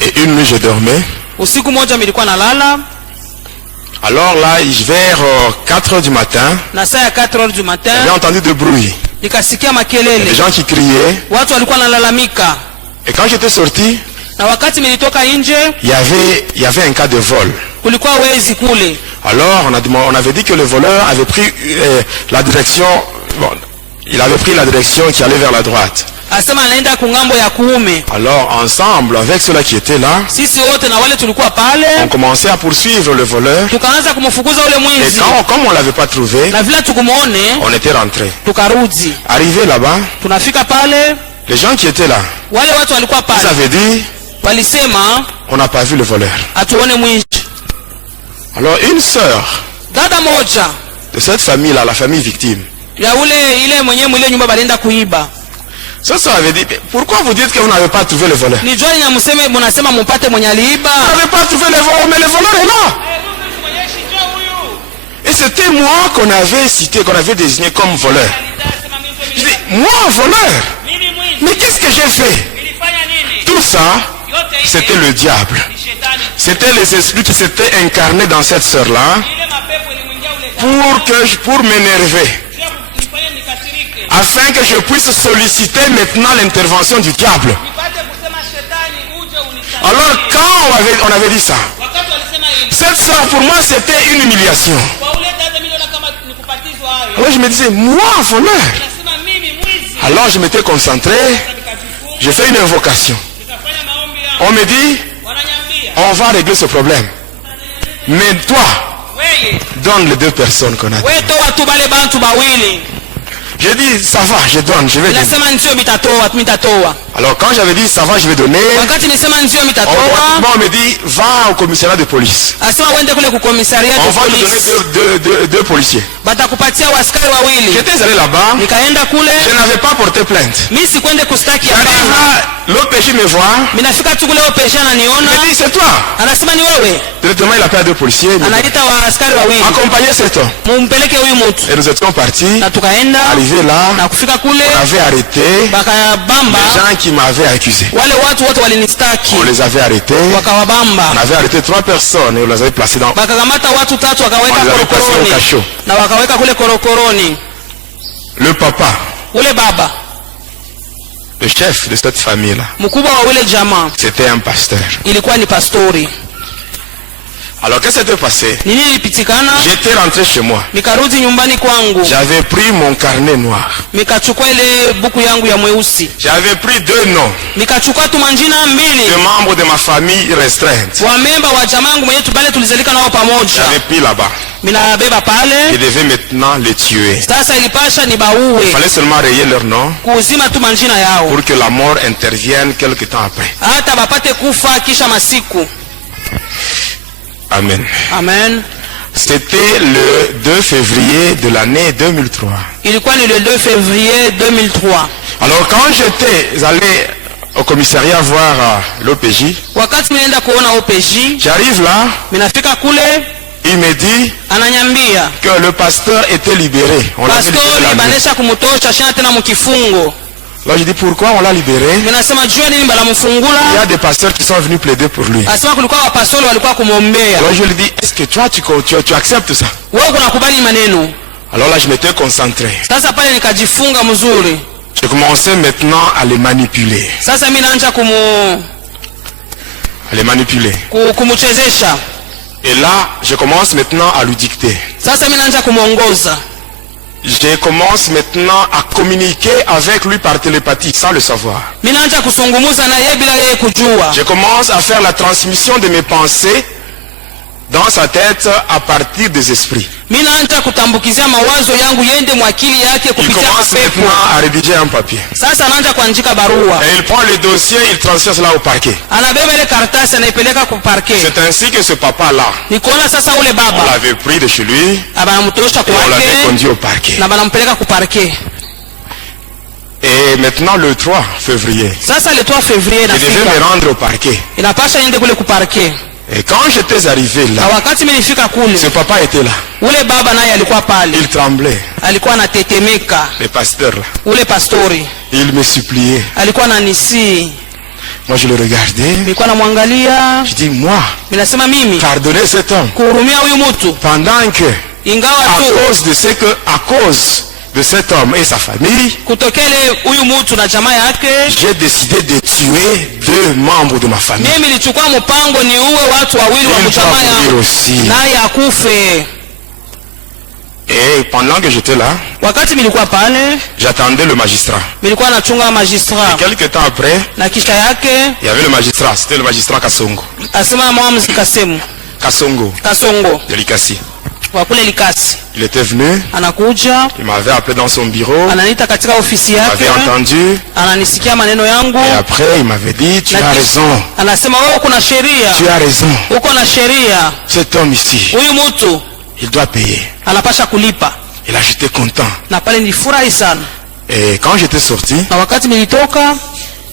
Et une nuit je dormais. Alors là, vers 4 heures du matin, j'ai entendu de bruit. Des gens qui criaient. Et quand j'étais sorti, il y avait un cas de vol. Alors on avait dit que le voleur avait pris la direction, il avait pris la direction qui allait vers la droite. Alors ensemble avec ceux-là qui étaient là, on commençait à poursuivre le voleur. Et comme on ne l'avait pas trouvé, on était rentré. Arrivé là-bas, les gens qui étaient là, ils avaient dit, on n'a pas vu le voleur. Alors une sœur de cette famille-là, la famille victime, ça avait dit, pourquoi vous dites que vous n'avez pas trouvé le voleur? Vous n'avez pas trouvé le voleur, mais le voleur est là. Et c'était moi qu'on avait cité, qu'on avait désigné comme voleur. Je dis, moi voleur? Mais qu'est-ce que j'ai fait? Tout ça, c'était le diable. C'était les esprits qui s'étaient incarnés dans cette sœur-là pour m'énerver. Afin que je puisse solliciter maintenant l'intervention du diable. Alors quand on avait dit ça, cette soeur pour moi c'était une humiliation. Alors je me disais, moi voleur. Alors je m'étais concentré, j'ai fait une invocation. On me dit, on va régler ce problème. Mais toi, donne les deux personnes qu'on a dit. J'ai dit, ça va, je donne, je vais donner. Alors quand j'avais dit ça va, je vais donner, on me dit va au commissariat de police. On va te donner deux policiers. J'étais allé là-bas, je n'avais pas porté plainte. L'OPJ me voit, il me dit c'est toi. Directement il appelle deux policiers, accompagnez cet homme. Et nous étions partis, arrivés là, on avait arrêté les gens qui m'avaient accusé. On les avait arrêtés, on avait arrêté 3 personnes et on les avait placés dans, on les avait placés au cachot. Le papa, le chef de cette famille-là, c'était un pasteur. Alors qu'est-ce qui s'était passé? J'étais rentré chez moi. J'avais pris mon carnet noir. J'avais pris 2 noms de membres de ma famille restreinte. J'avais pris là-bas. Je devais maintenant les tuer. Il fallait seulement rayer leur nom pour que la mort intervienne quelque temps après. Amen. Amen. C'était le 2 février de l'année 2003. Il est le 2 février 2003. Alors quand j'étais allé au commissariat voir l'OPJ, j'arrive là, il me dit que le pasteur était libéré. On l'a libéré. Alors je dis pourquoi on l'a libéré? Il y a des pasteurs qui sont venus plaider pour lui. Alors je lui dis, est-ce que tu acceptes ça? Alors là je m'étais concentré. Je commençais maintenant à les manipuler. Et là je commence maintenant à lui dicter. Je commence maintenant à communiquer avec lui par télépathie sans le savoir. Je commence à faire la transmission de mes pensées dans sa tête à partir des esprits. Il commence maintenant à rédiger un papier. Et il prend le dossier, il transfère cela au parquet. C'est ainsi que ce papa-là, on l'avait pris de chez lui et on l'avait conduit au parquet. Et maintenant le 3 février, je devais me rendre au parquet. Et quand j'étais arrivé là, ce papa était là. Il tremblait. Le pasteur là. Il me suppliait. Moi je le regardais. Je dis moi, pardonnez cet homme. Pendant que, à cause de cet homme et sa famille, j'ai décidé de tuer 2 membres de ma famille. Il doit mourir aussi. Et pendant que j'étais là, j'attendais le magistrat. Et quelques temps après, il y avait le magistrat. C'était le magistrat Kasongo. Kasongo de Likasi. Il était venu, il m'avait appelé dans son bureau, il m'avait entendu, et après il m'avait dit, tu as raison, tu as raison, cet homme ici, il doit payer. Et là j'étais content. Et quand j'étais sorti,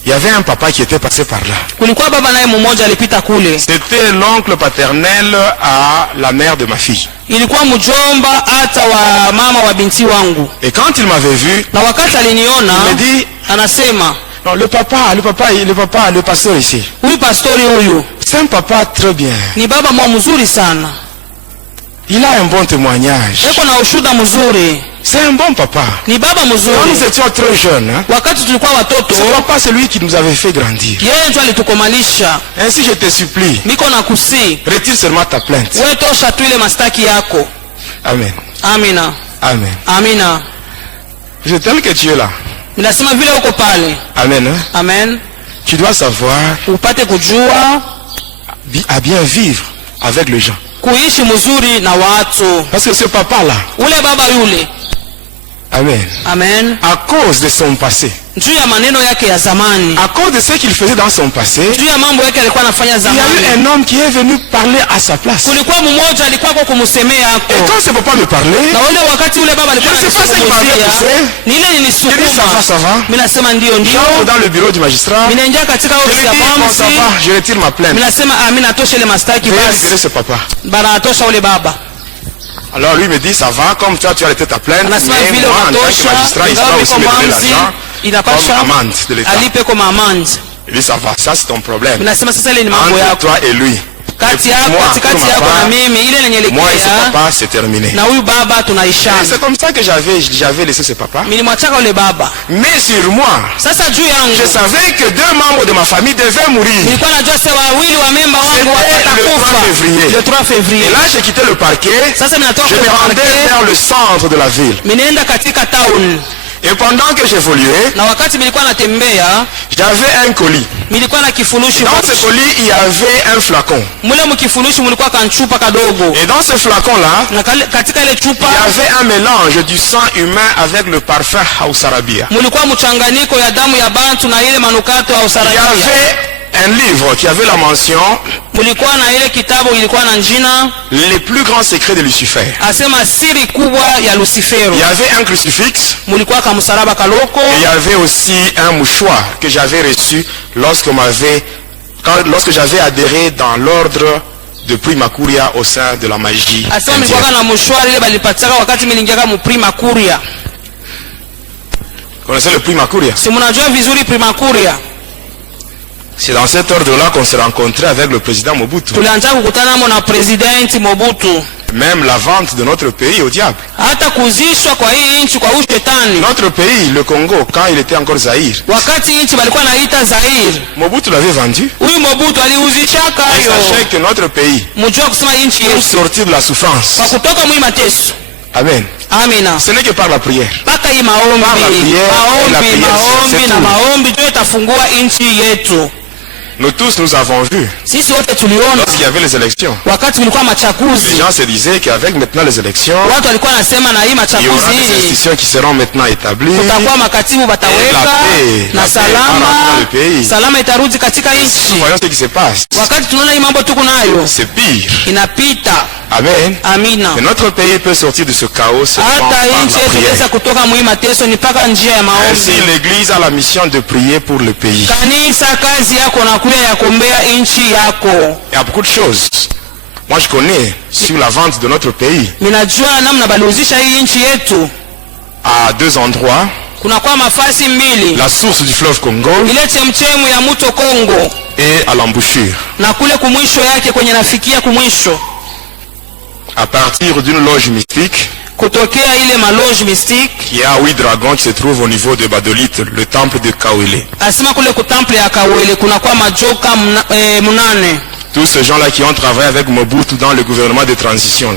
il y avait un papa qui était passé par là. C'était l'oncle paternel à la mère de ma fille. Et quand il m'avait vu, il me dit, non, le pasteur ici, c'est un papa très bien. Il a un bon témoignage. C'est un bon papa. Quand nous étions très jeunes, ce papa c'est lui qui nous avait fait grandir. Ainsi je te supplie, retire seulement ta plainte. Amen. Amen. C'est tel que tu es là. Amen. Amen. Tu dois savoir à bien vivre avec les gens. Parce que ce papa là, Amen. Amen. À cause de son passé. Juu ya maneno yake ya zamani. À cause de ce qu'il faisait dans son passé. Juu ya mambo yake alikuwa anafanya zamani. Il y a eu un homme qui est venu parler à sa place. Kulikuwa mmoja alikuwa kwa kumsemea hapo. Et quand ce papa me parlait, na ule wakati ule baba alikuwa ananisemea, ni ile nilisukuma. Ça va? Mimi nasema ndio. Dans le bureau du magistrat. Mimi naingia katika ofisi ya Bamsi. Je retire ma plainte. Mimi nasema mimi natosha ile mastaki basi. Veuillez ce papa. Bana natosha ule baba. Alors lui me dit ça va, comme toi tu as été ta plainte, mais moi en tant que magistrat il sera aussi me donner l'argent comme amende de l'État. Il dit ça va, ça c'est ton problème. Entre toi et lui. Moi et ce papa c'est terminé. C'est comme ça que j'avais laissé ce papa. Mais sur moi, je savais que 2 membres de ma famille devaient mourir. C'était le 3 février. Et là j'ai quitté le parquet. Je me rendais vers le centre de la ville. Et pendant que j'évoluais, j'avais un colis. Dans ce colis, il y avait un flacon. Et dans ce flacon-là, il y avait un mélange du sang humain avec le parfum Hausarabia. Il y avait un livre qui avait la mention les plus grands secrets de Lucifer. Il y avait un crucifix. Et il y avait aussi un mouchoir que j'avais reçu lorsque j'avais adhéré dans l'ordre de Primacuria au sein de la magie. Vous connaissez le Primacuria? C'est dans cet ordre-là qu'on s'est rencontré avec le président Mobutu. Même la vente de notre pays au diable. Notre pays, le Congo, quand il était encore Zaïre, Mobutu l'avait vendu. Et sachez que notre pays, pour sortir de la souffrance, Amen. Amina. Ce n'est que par la prière. Par la prière et la prière. Nous tous nous avons vu. Lorsqu'il y avait les élections, les gens se disaient qu'avec maintenant les élections, il y aura des institutions qui seront maintenant établies. Et la paix dans le pays. Voyons ce qui se passe. C'est pire. Amen. Amina. Et notre pays peut sortir de ce chaos seulement par la prière. Ainsi, l'Église a la mission de prier pour le pays. Il y a beaucoup de choses. Moi, je connais sur la vente de notre pays. À 2 endroits. La source du fleuve Congo. Et à l'embouchure. À partir d'une loge mystique qui a 8 dragons qui se trouve au niveau de Badolite, le temple de Kawele. Tous ces gens-là qui ont travaillé avec Mobutu dans le gouvernement de transition.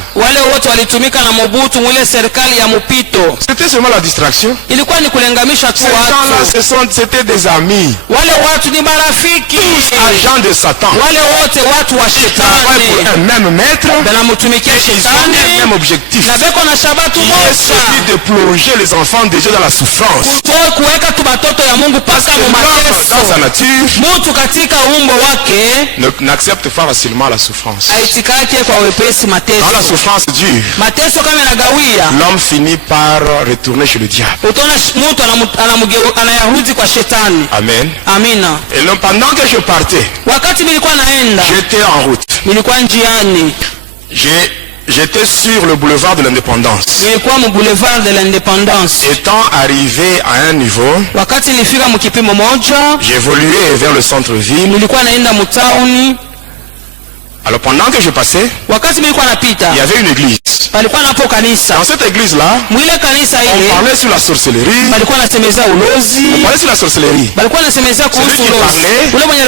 C'était seulement la distraction. Ces gens-là, c'était des amis. Tous agents de Satan. Ils travaillent pour un même maître. Ils ont un même objectif. Qui est celui de plonger les enfants de Dieu dans la souffrance. Parce que l'homme, dans sa nature, n'accepte pas facilement la souffrance. Quand la souffrance dure, l'homme finit par retourner chez le diable. Amen. Et pendant que je partais, j'étais en route. J'étais sur le boulevard de l'Indépendance. Étant arrivé à un niveau, j'évoluais vers le centre-ville. Alors pendant que je passais, il y avait une église. Dans cette église-là, on parlait sur la sorcellerie. On parlait sur la sorcellerie. Celui qui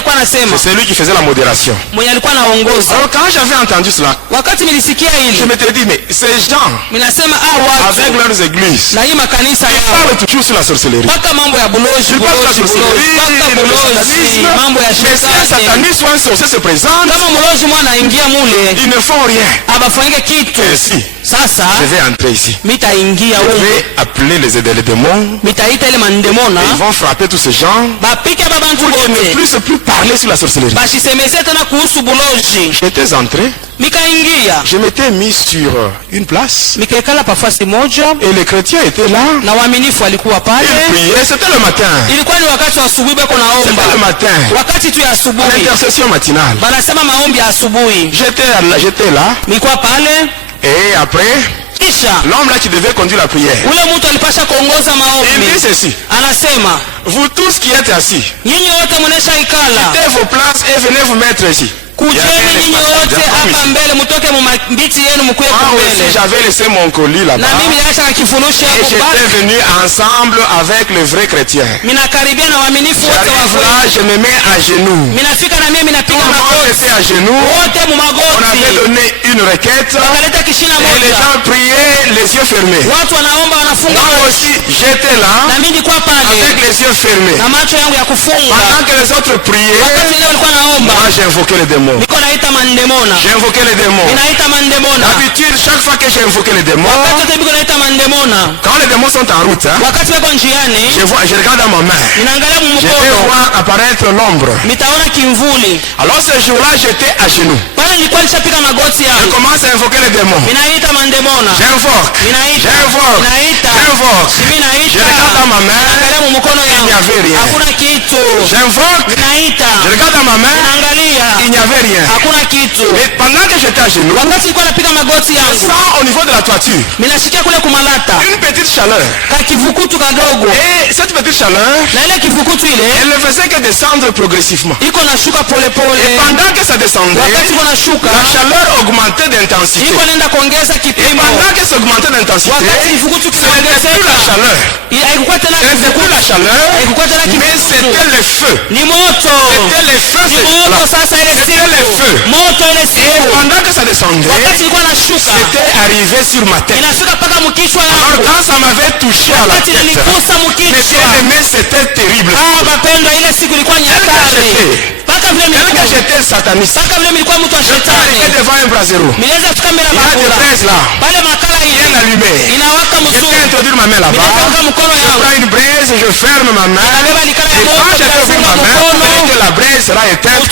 parlait, c'est celui qui faisait la modération. Alors quand j'avais entendu cela, je m'étais dit, mais ces gens, avec leurs églises, ils parlent toujours sur la sorcellerie. Ils parlent sur la sorcellerie, le satanisme, Mais si un sataniste ou un sorcier se présente, ils ne font rien. Ainsi, je vais entrer ici. Je vais appeler les démons. Ils vont frapper tous ces gens pour qu'ils ne puissent plus parler sur la sorcellerie. J'étais entré. Je m'étais mis sur une place. Et les chrétiens étaient là. Ils priaient. C'était le matin. C'était le matin. L'intercession matinale. J'étais là. Et après, l'homme là qui devait conduire la prière, il dit ceci: vous tous qui êtes assis, quittez vos places et venez vous mettre ici. J'avais laissé mon colis là-bas et j'étais venu ensemble avec les vrais chrétiens. J'arrive là, je me mets à genoux. Tout le monde était à genoux. On avait donné une requête et les gens priaient les yeux fermés. Moi aussi j'étais là avec les yeux fermés. Pendant que les autres priaient, moi j'ai invoqué les démons. J'ai invoqué les démons. D'habitude, chaque fois que j'ai invoqué les démons, quand les démons sont en route, je regarde dans ma main. Je vais voir apparaître l'ombre. Alors ce jour-là, j'étais à genoux. Je commence à invoquer les démons. J'invoque. Je regarde dans ma main. Il n'y avait rien. J'invoque. Je regarde dans ma main. Il n'y avait rien. Mais pendant que j'étais à genoux, je sens au niveau de la toiture une petite chaleur. Et cette petite chaleur, elle ne faisait que descendre progressivement. Et pendant que ça descendait, la chaleur augmentait d'intensité. Et pendant que ça augmentait d'intensité, ce n'était plus la chaleur. C'était plus la chaleur, mais c'était le feu. C'était le feu. C'était le feu. Et pendant que ça descendait, c'était arrivé sur ma tête. Alors quand ça m'avait touché à la tête, mes bien-aimés, c'était terrible. Tel que j'étais sataniste, je t'arrivais devant un brasero. Il y a des braises là, bien allumées. Je vais introduire ma main là-bas. Je prends une braise, je ferme ma main. Et quand je ferme ma main, que la braise sera éteinte,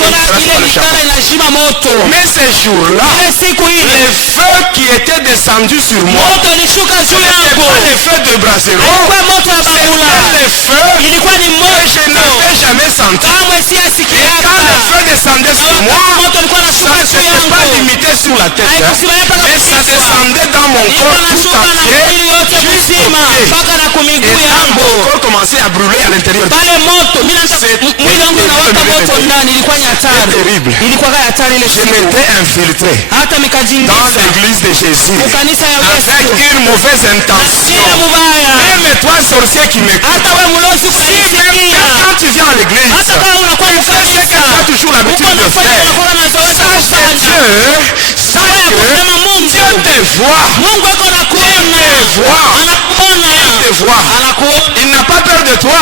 mais ces jours-là, les feux qui étaient descendus sur moi, c'était pas les feux de brasero, c'était les feux que je n'avais jamais sentis. Et quand le feu descendait sur moi, ça ne s'était pas limité sur la tête, mais ça descendait dans mon corps tout entier jusqu'au pied. Et là, mon corps commençait à brûler à l'intérieur. C'est terrible. Je m'étais infiltré dans l'église de Jésus avec une mauvaise intention. Même toi, sorcier qui m'écoute, quand tu viens à l'église, c'est que tu as toujours l'habitude de faire. Sache que Dieu te voit. Il n'a pas peur de toi.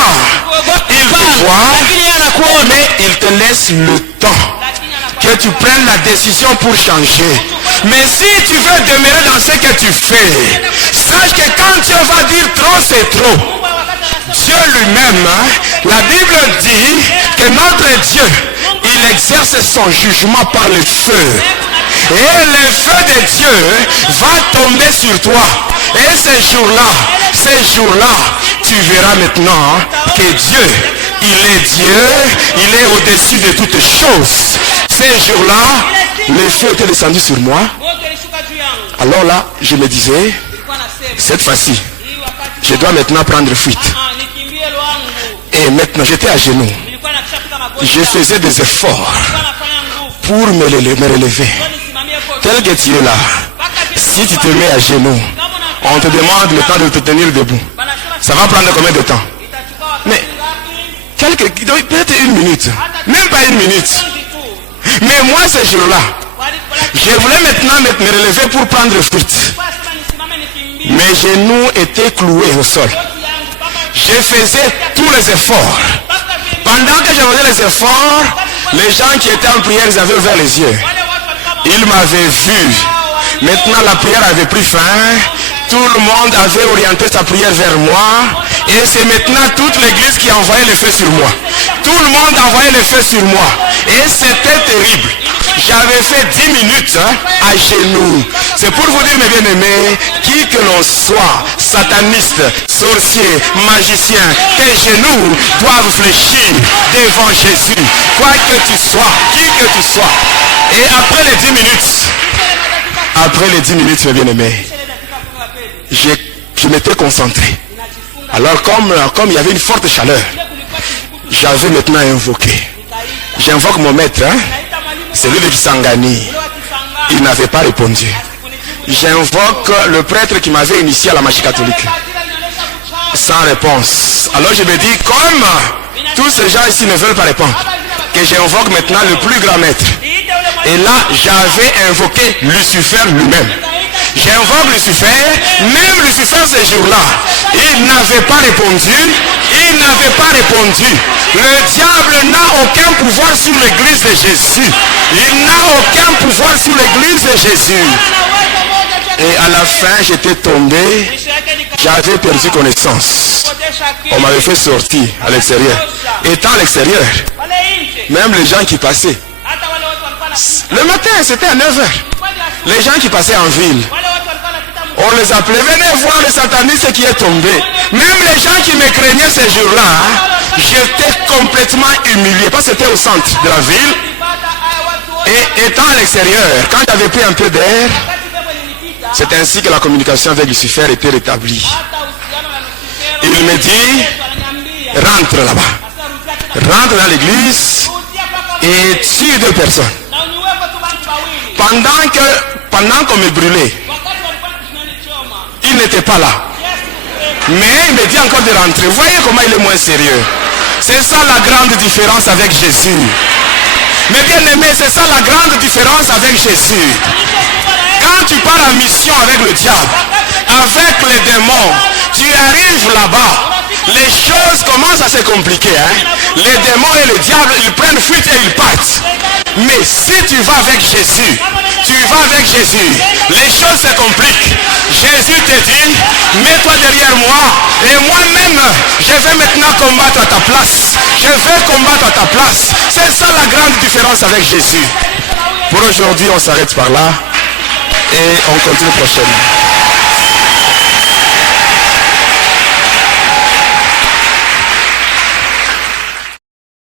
Il te voit, mais il te laisse le temps que tu prennes la décision pour changer. Mais si tu veux demeurer dans ce que tu fais, sache que quand Dieu va dire trop, c'est trop. Dieu lui-même, la Bible dit que notre Dieu, il exerce son jugement par le feu. Et le feu de Dieu va tomber sur toi. Et ces jours-là, tu verras maintenant que Dieu, il est Dieu, il est au-dessus de toutes choses. Ces jours-là, le feu était descendu sur moi. Alors là, je me disais, cette fois-ci, je dois maintenant prendre fuite. Et maintenant, j'étais à genoux. Je faisais des efforts pour me relever. Tel que tu es là, si tu te mets à genoux, on te demande le temps de te tenir debout. Ça va prendre combien de temps? Mais, peut-être une minute. Même pas une minute. Mais moi, ce jour-là, je voulais maintenant me relever pour prendre fuite. Mes genoux étaient cloués au sol. Je faisais tous les efforts. Pendant que je faisais les efforts, Les gens qui étaient en prière, ils avaient ouvert les yeux. Ils m'avaient vu. Maintenant, la prière avait pris fin. Tout le monde avait orienté sa prière vers moi. Et c'est maintenant toute l'église qui envoyait le feu sur moi. Tout le monde envoyait le feu sur moi. Et c'était terrible. J'avais fait 10 minutes à genoux. C'est pour vous dire, mes bien-aimés, qui que l'on soit, sataniste, sorcier, magicien, tes genoux doivent fléchir devant Jésus. Quoi que tu sois, qui que tu sois. Et après les 10 minutes, mes bien-aimés, je m'étais concentré. Alors comme il y avait une forte chaleur, j'avais maintenant invoqué. J'invoque mon maître, celui de Kisangani. Il n'avait pas répondu. J'invoque le prêtre qui m'avait initié à la magie catholique. Sans réponse. Alors je me dis, comme tous ces gens ici ne veulent pas répondre, que j'invoque maintenant le plus grand maître. Et là, j'avais invoqué Lucifer lui-même. J'invoque Lucifer, même Lucifer ce jour-là, il n'avait pas répondu. Il n'avait pas répondu. Le diable n'a aucun pouvoir sur l'église de Jésus. Il n'a aucun pouvoir sur l'église de Jésus. Et à la fin, j'étais tombé. J'avais perdu connaissance. On m'avait fait sortir à l'extérieur. Étant à l'extérieur, même les gens qui passaient. Le matin, c'était à 9h. Les gens qui passaient en ville, on les appelait, venez voir le sataniste qui est tombé. Même les gens qui me craignaient ces jours-là, j'étais complètement humilié. Parce que c'était au centre de la ville. Et étant à l'extérieur, quand j'avais pris un peu d'air, c'est ainsi que la communication avec Lucifer était rétablie. Il me dit, rentre là-bas. Rentre dans l'église et tue 2 personnes. Pendant qu'on me brûlait, il n'était pas là. Mais il me dit encore de rentrer. Voyez comment il est moins sérieux. C'est ça la grande différence avec Jésus. Mais bien aimé, c'est ça la grande différence avec Jésus. Quand tu pars en mission avec le diable, avec les démons, tu arrives là-bas. Les choses commencent à se compliquer. Les démons et le diable, ils prennent fuite et ils partent. Mais si tu vas avec Jésus, les choses se compliquent. Jésus te dit, mets-toi derrière moi et moi-même, je vais maintenant combattre à ta place. Je vais combattre à ta place. C'est ça la grande différence avec Jésus. Pour aujourd'hui, on s'arrête par là et on continue prochainement.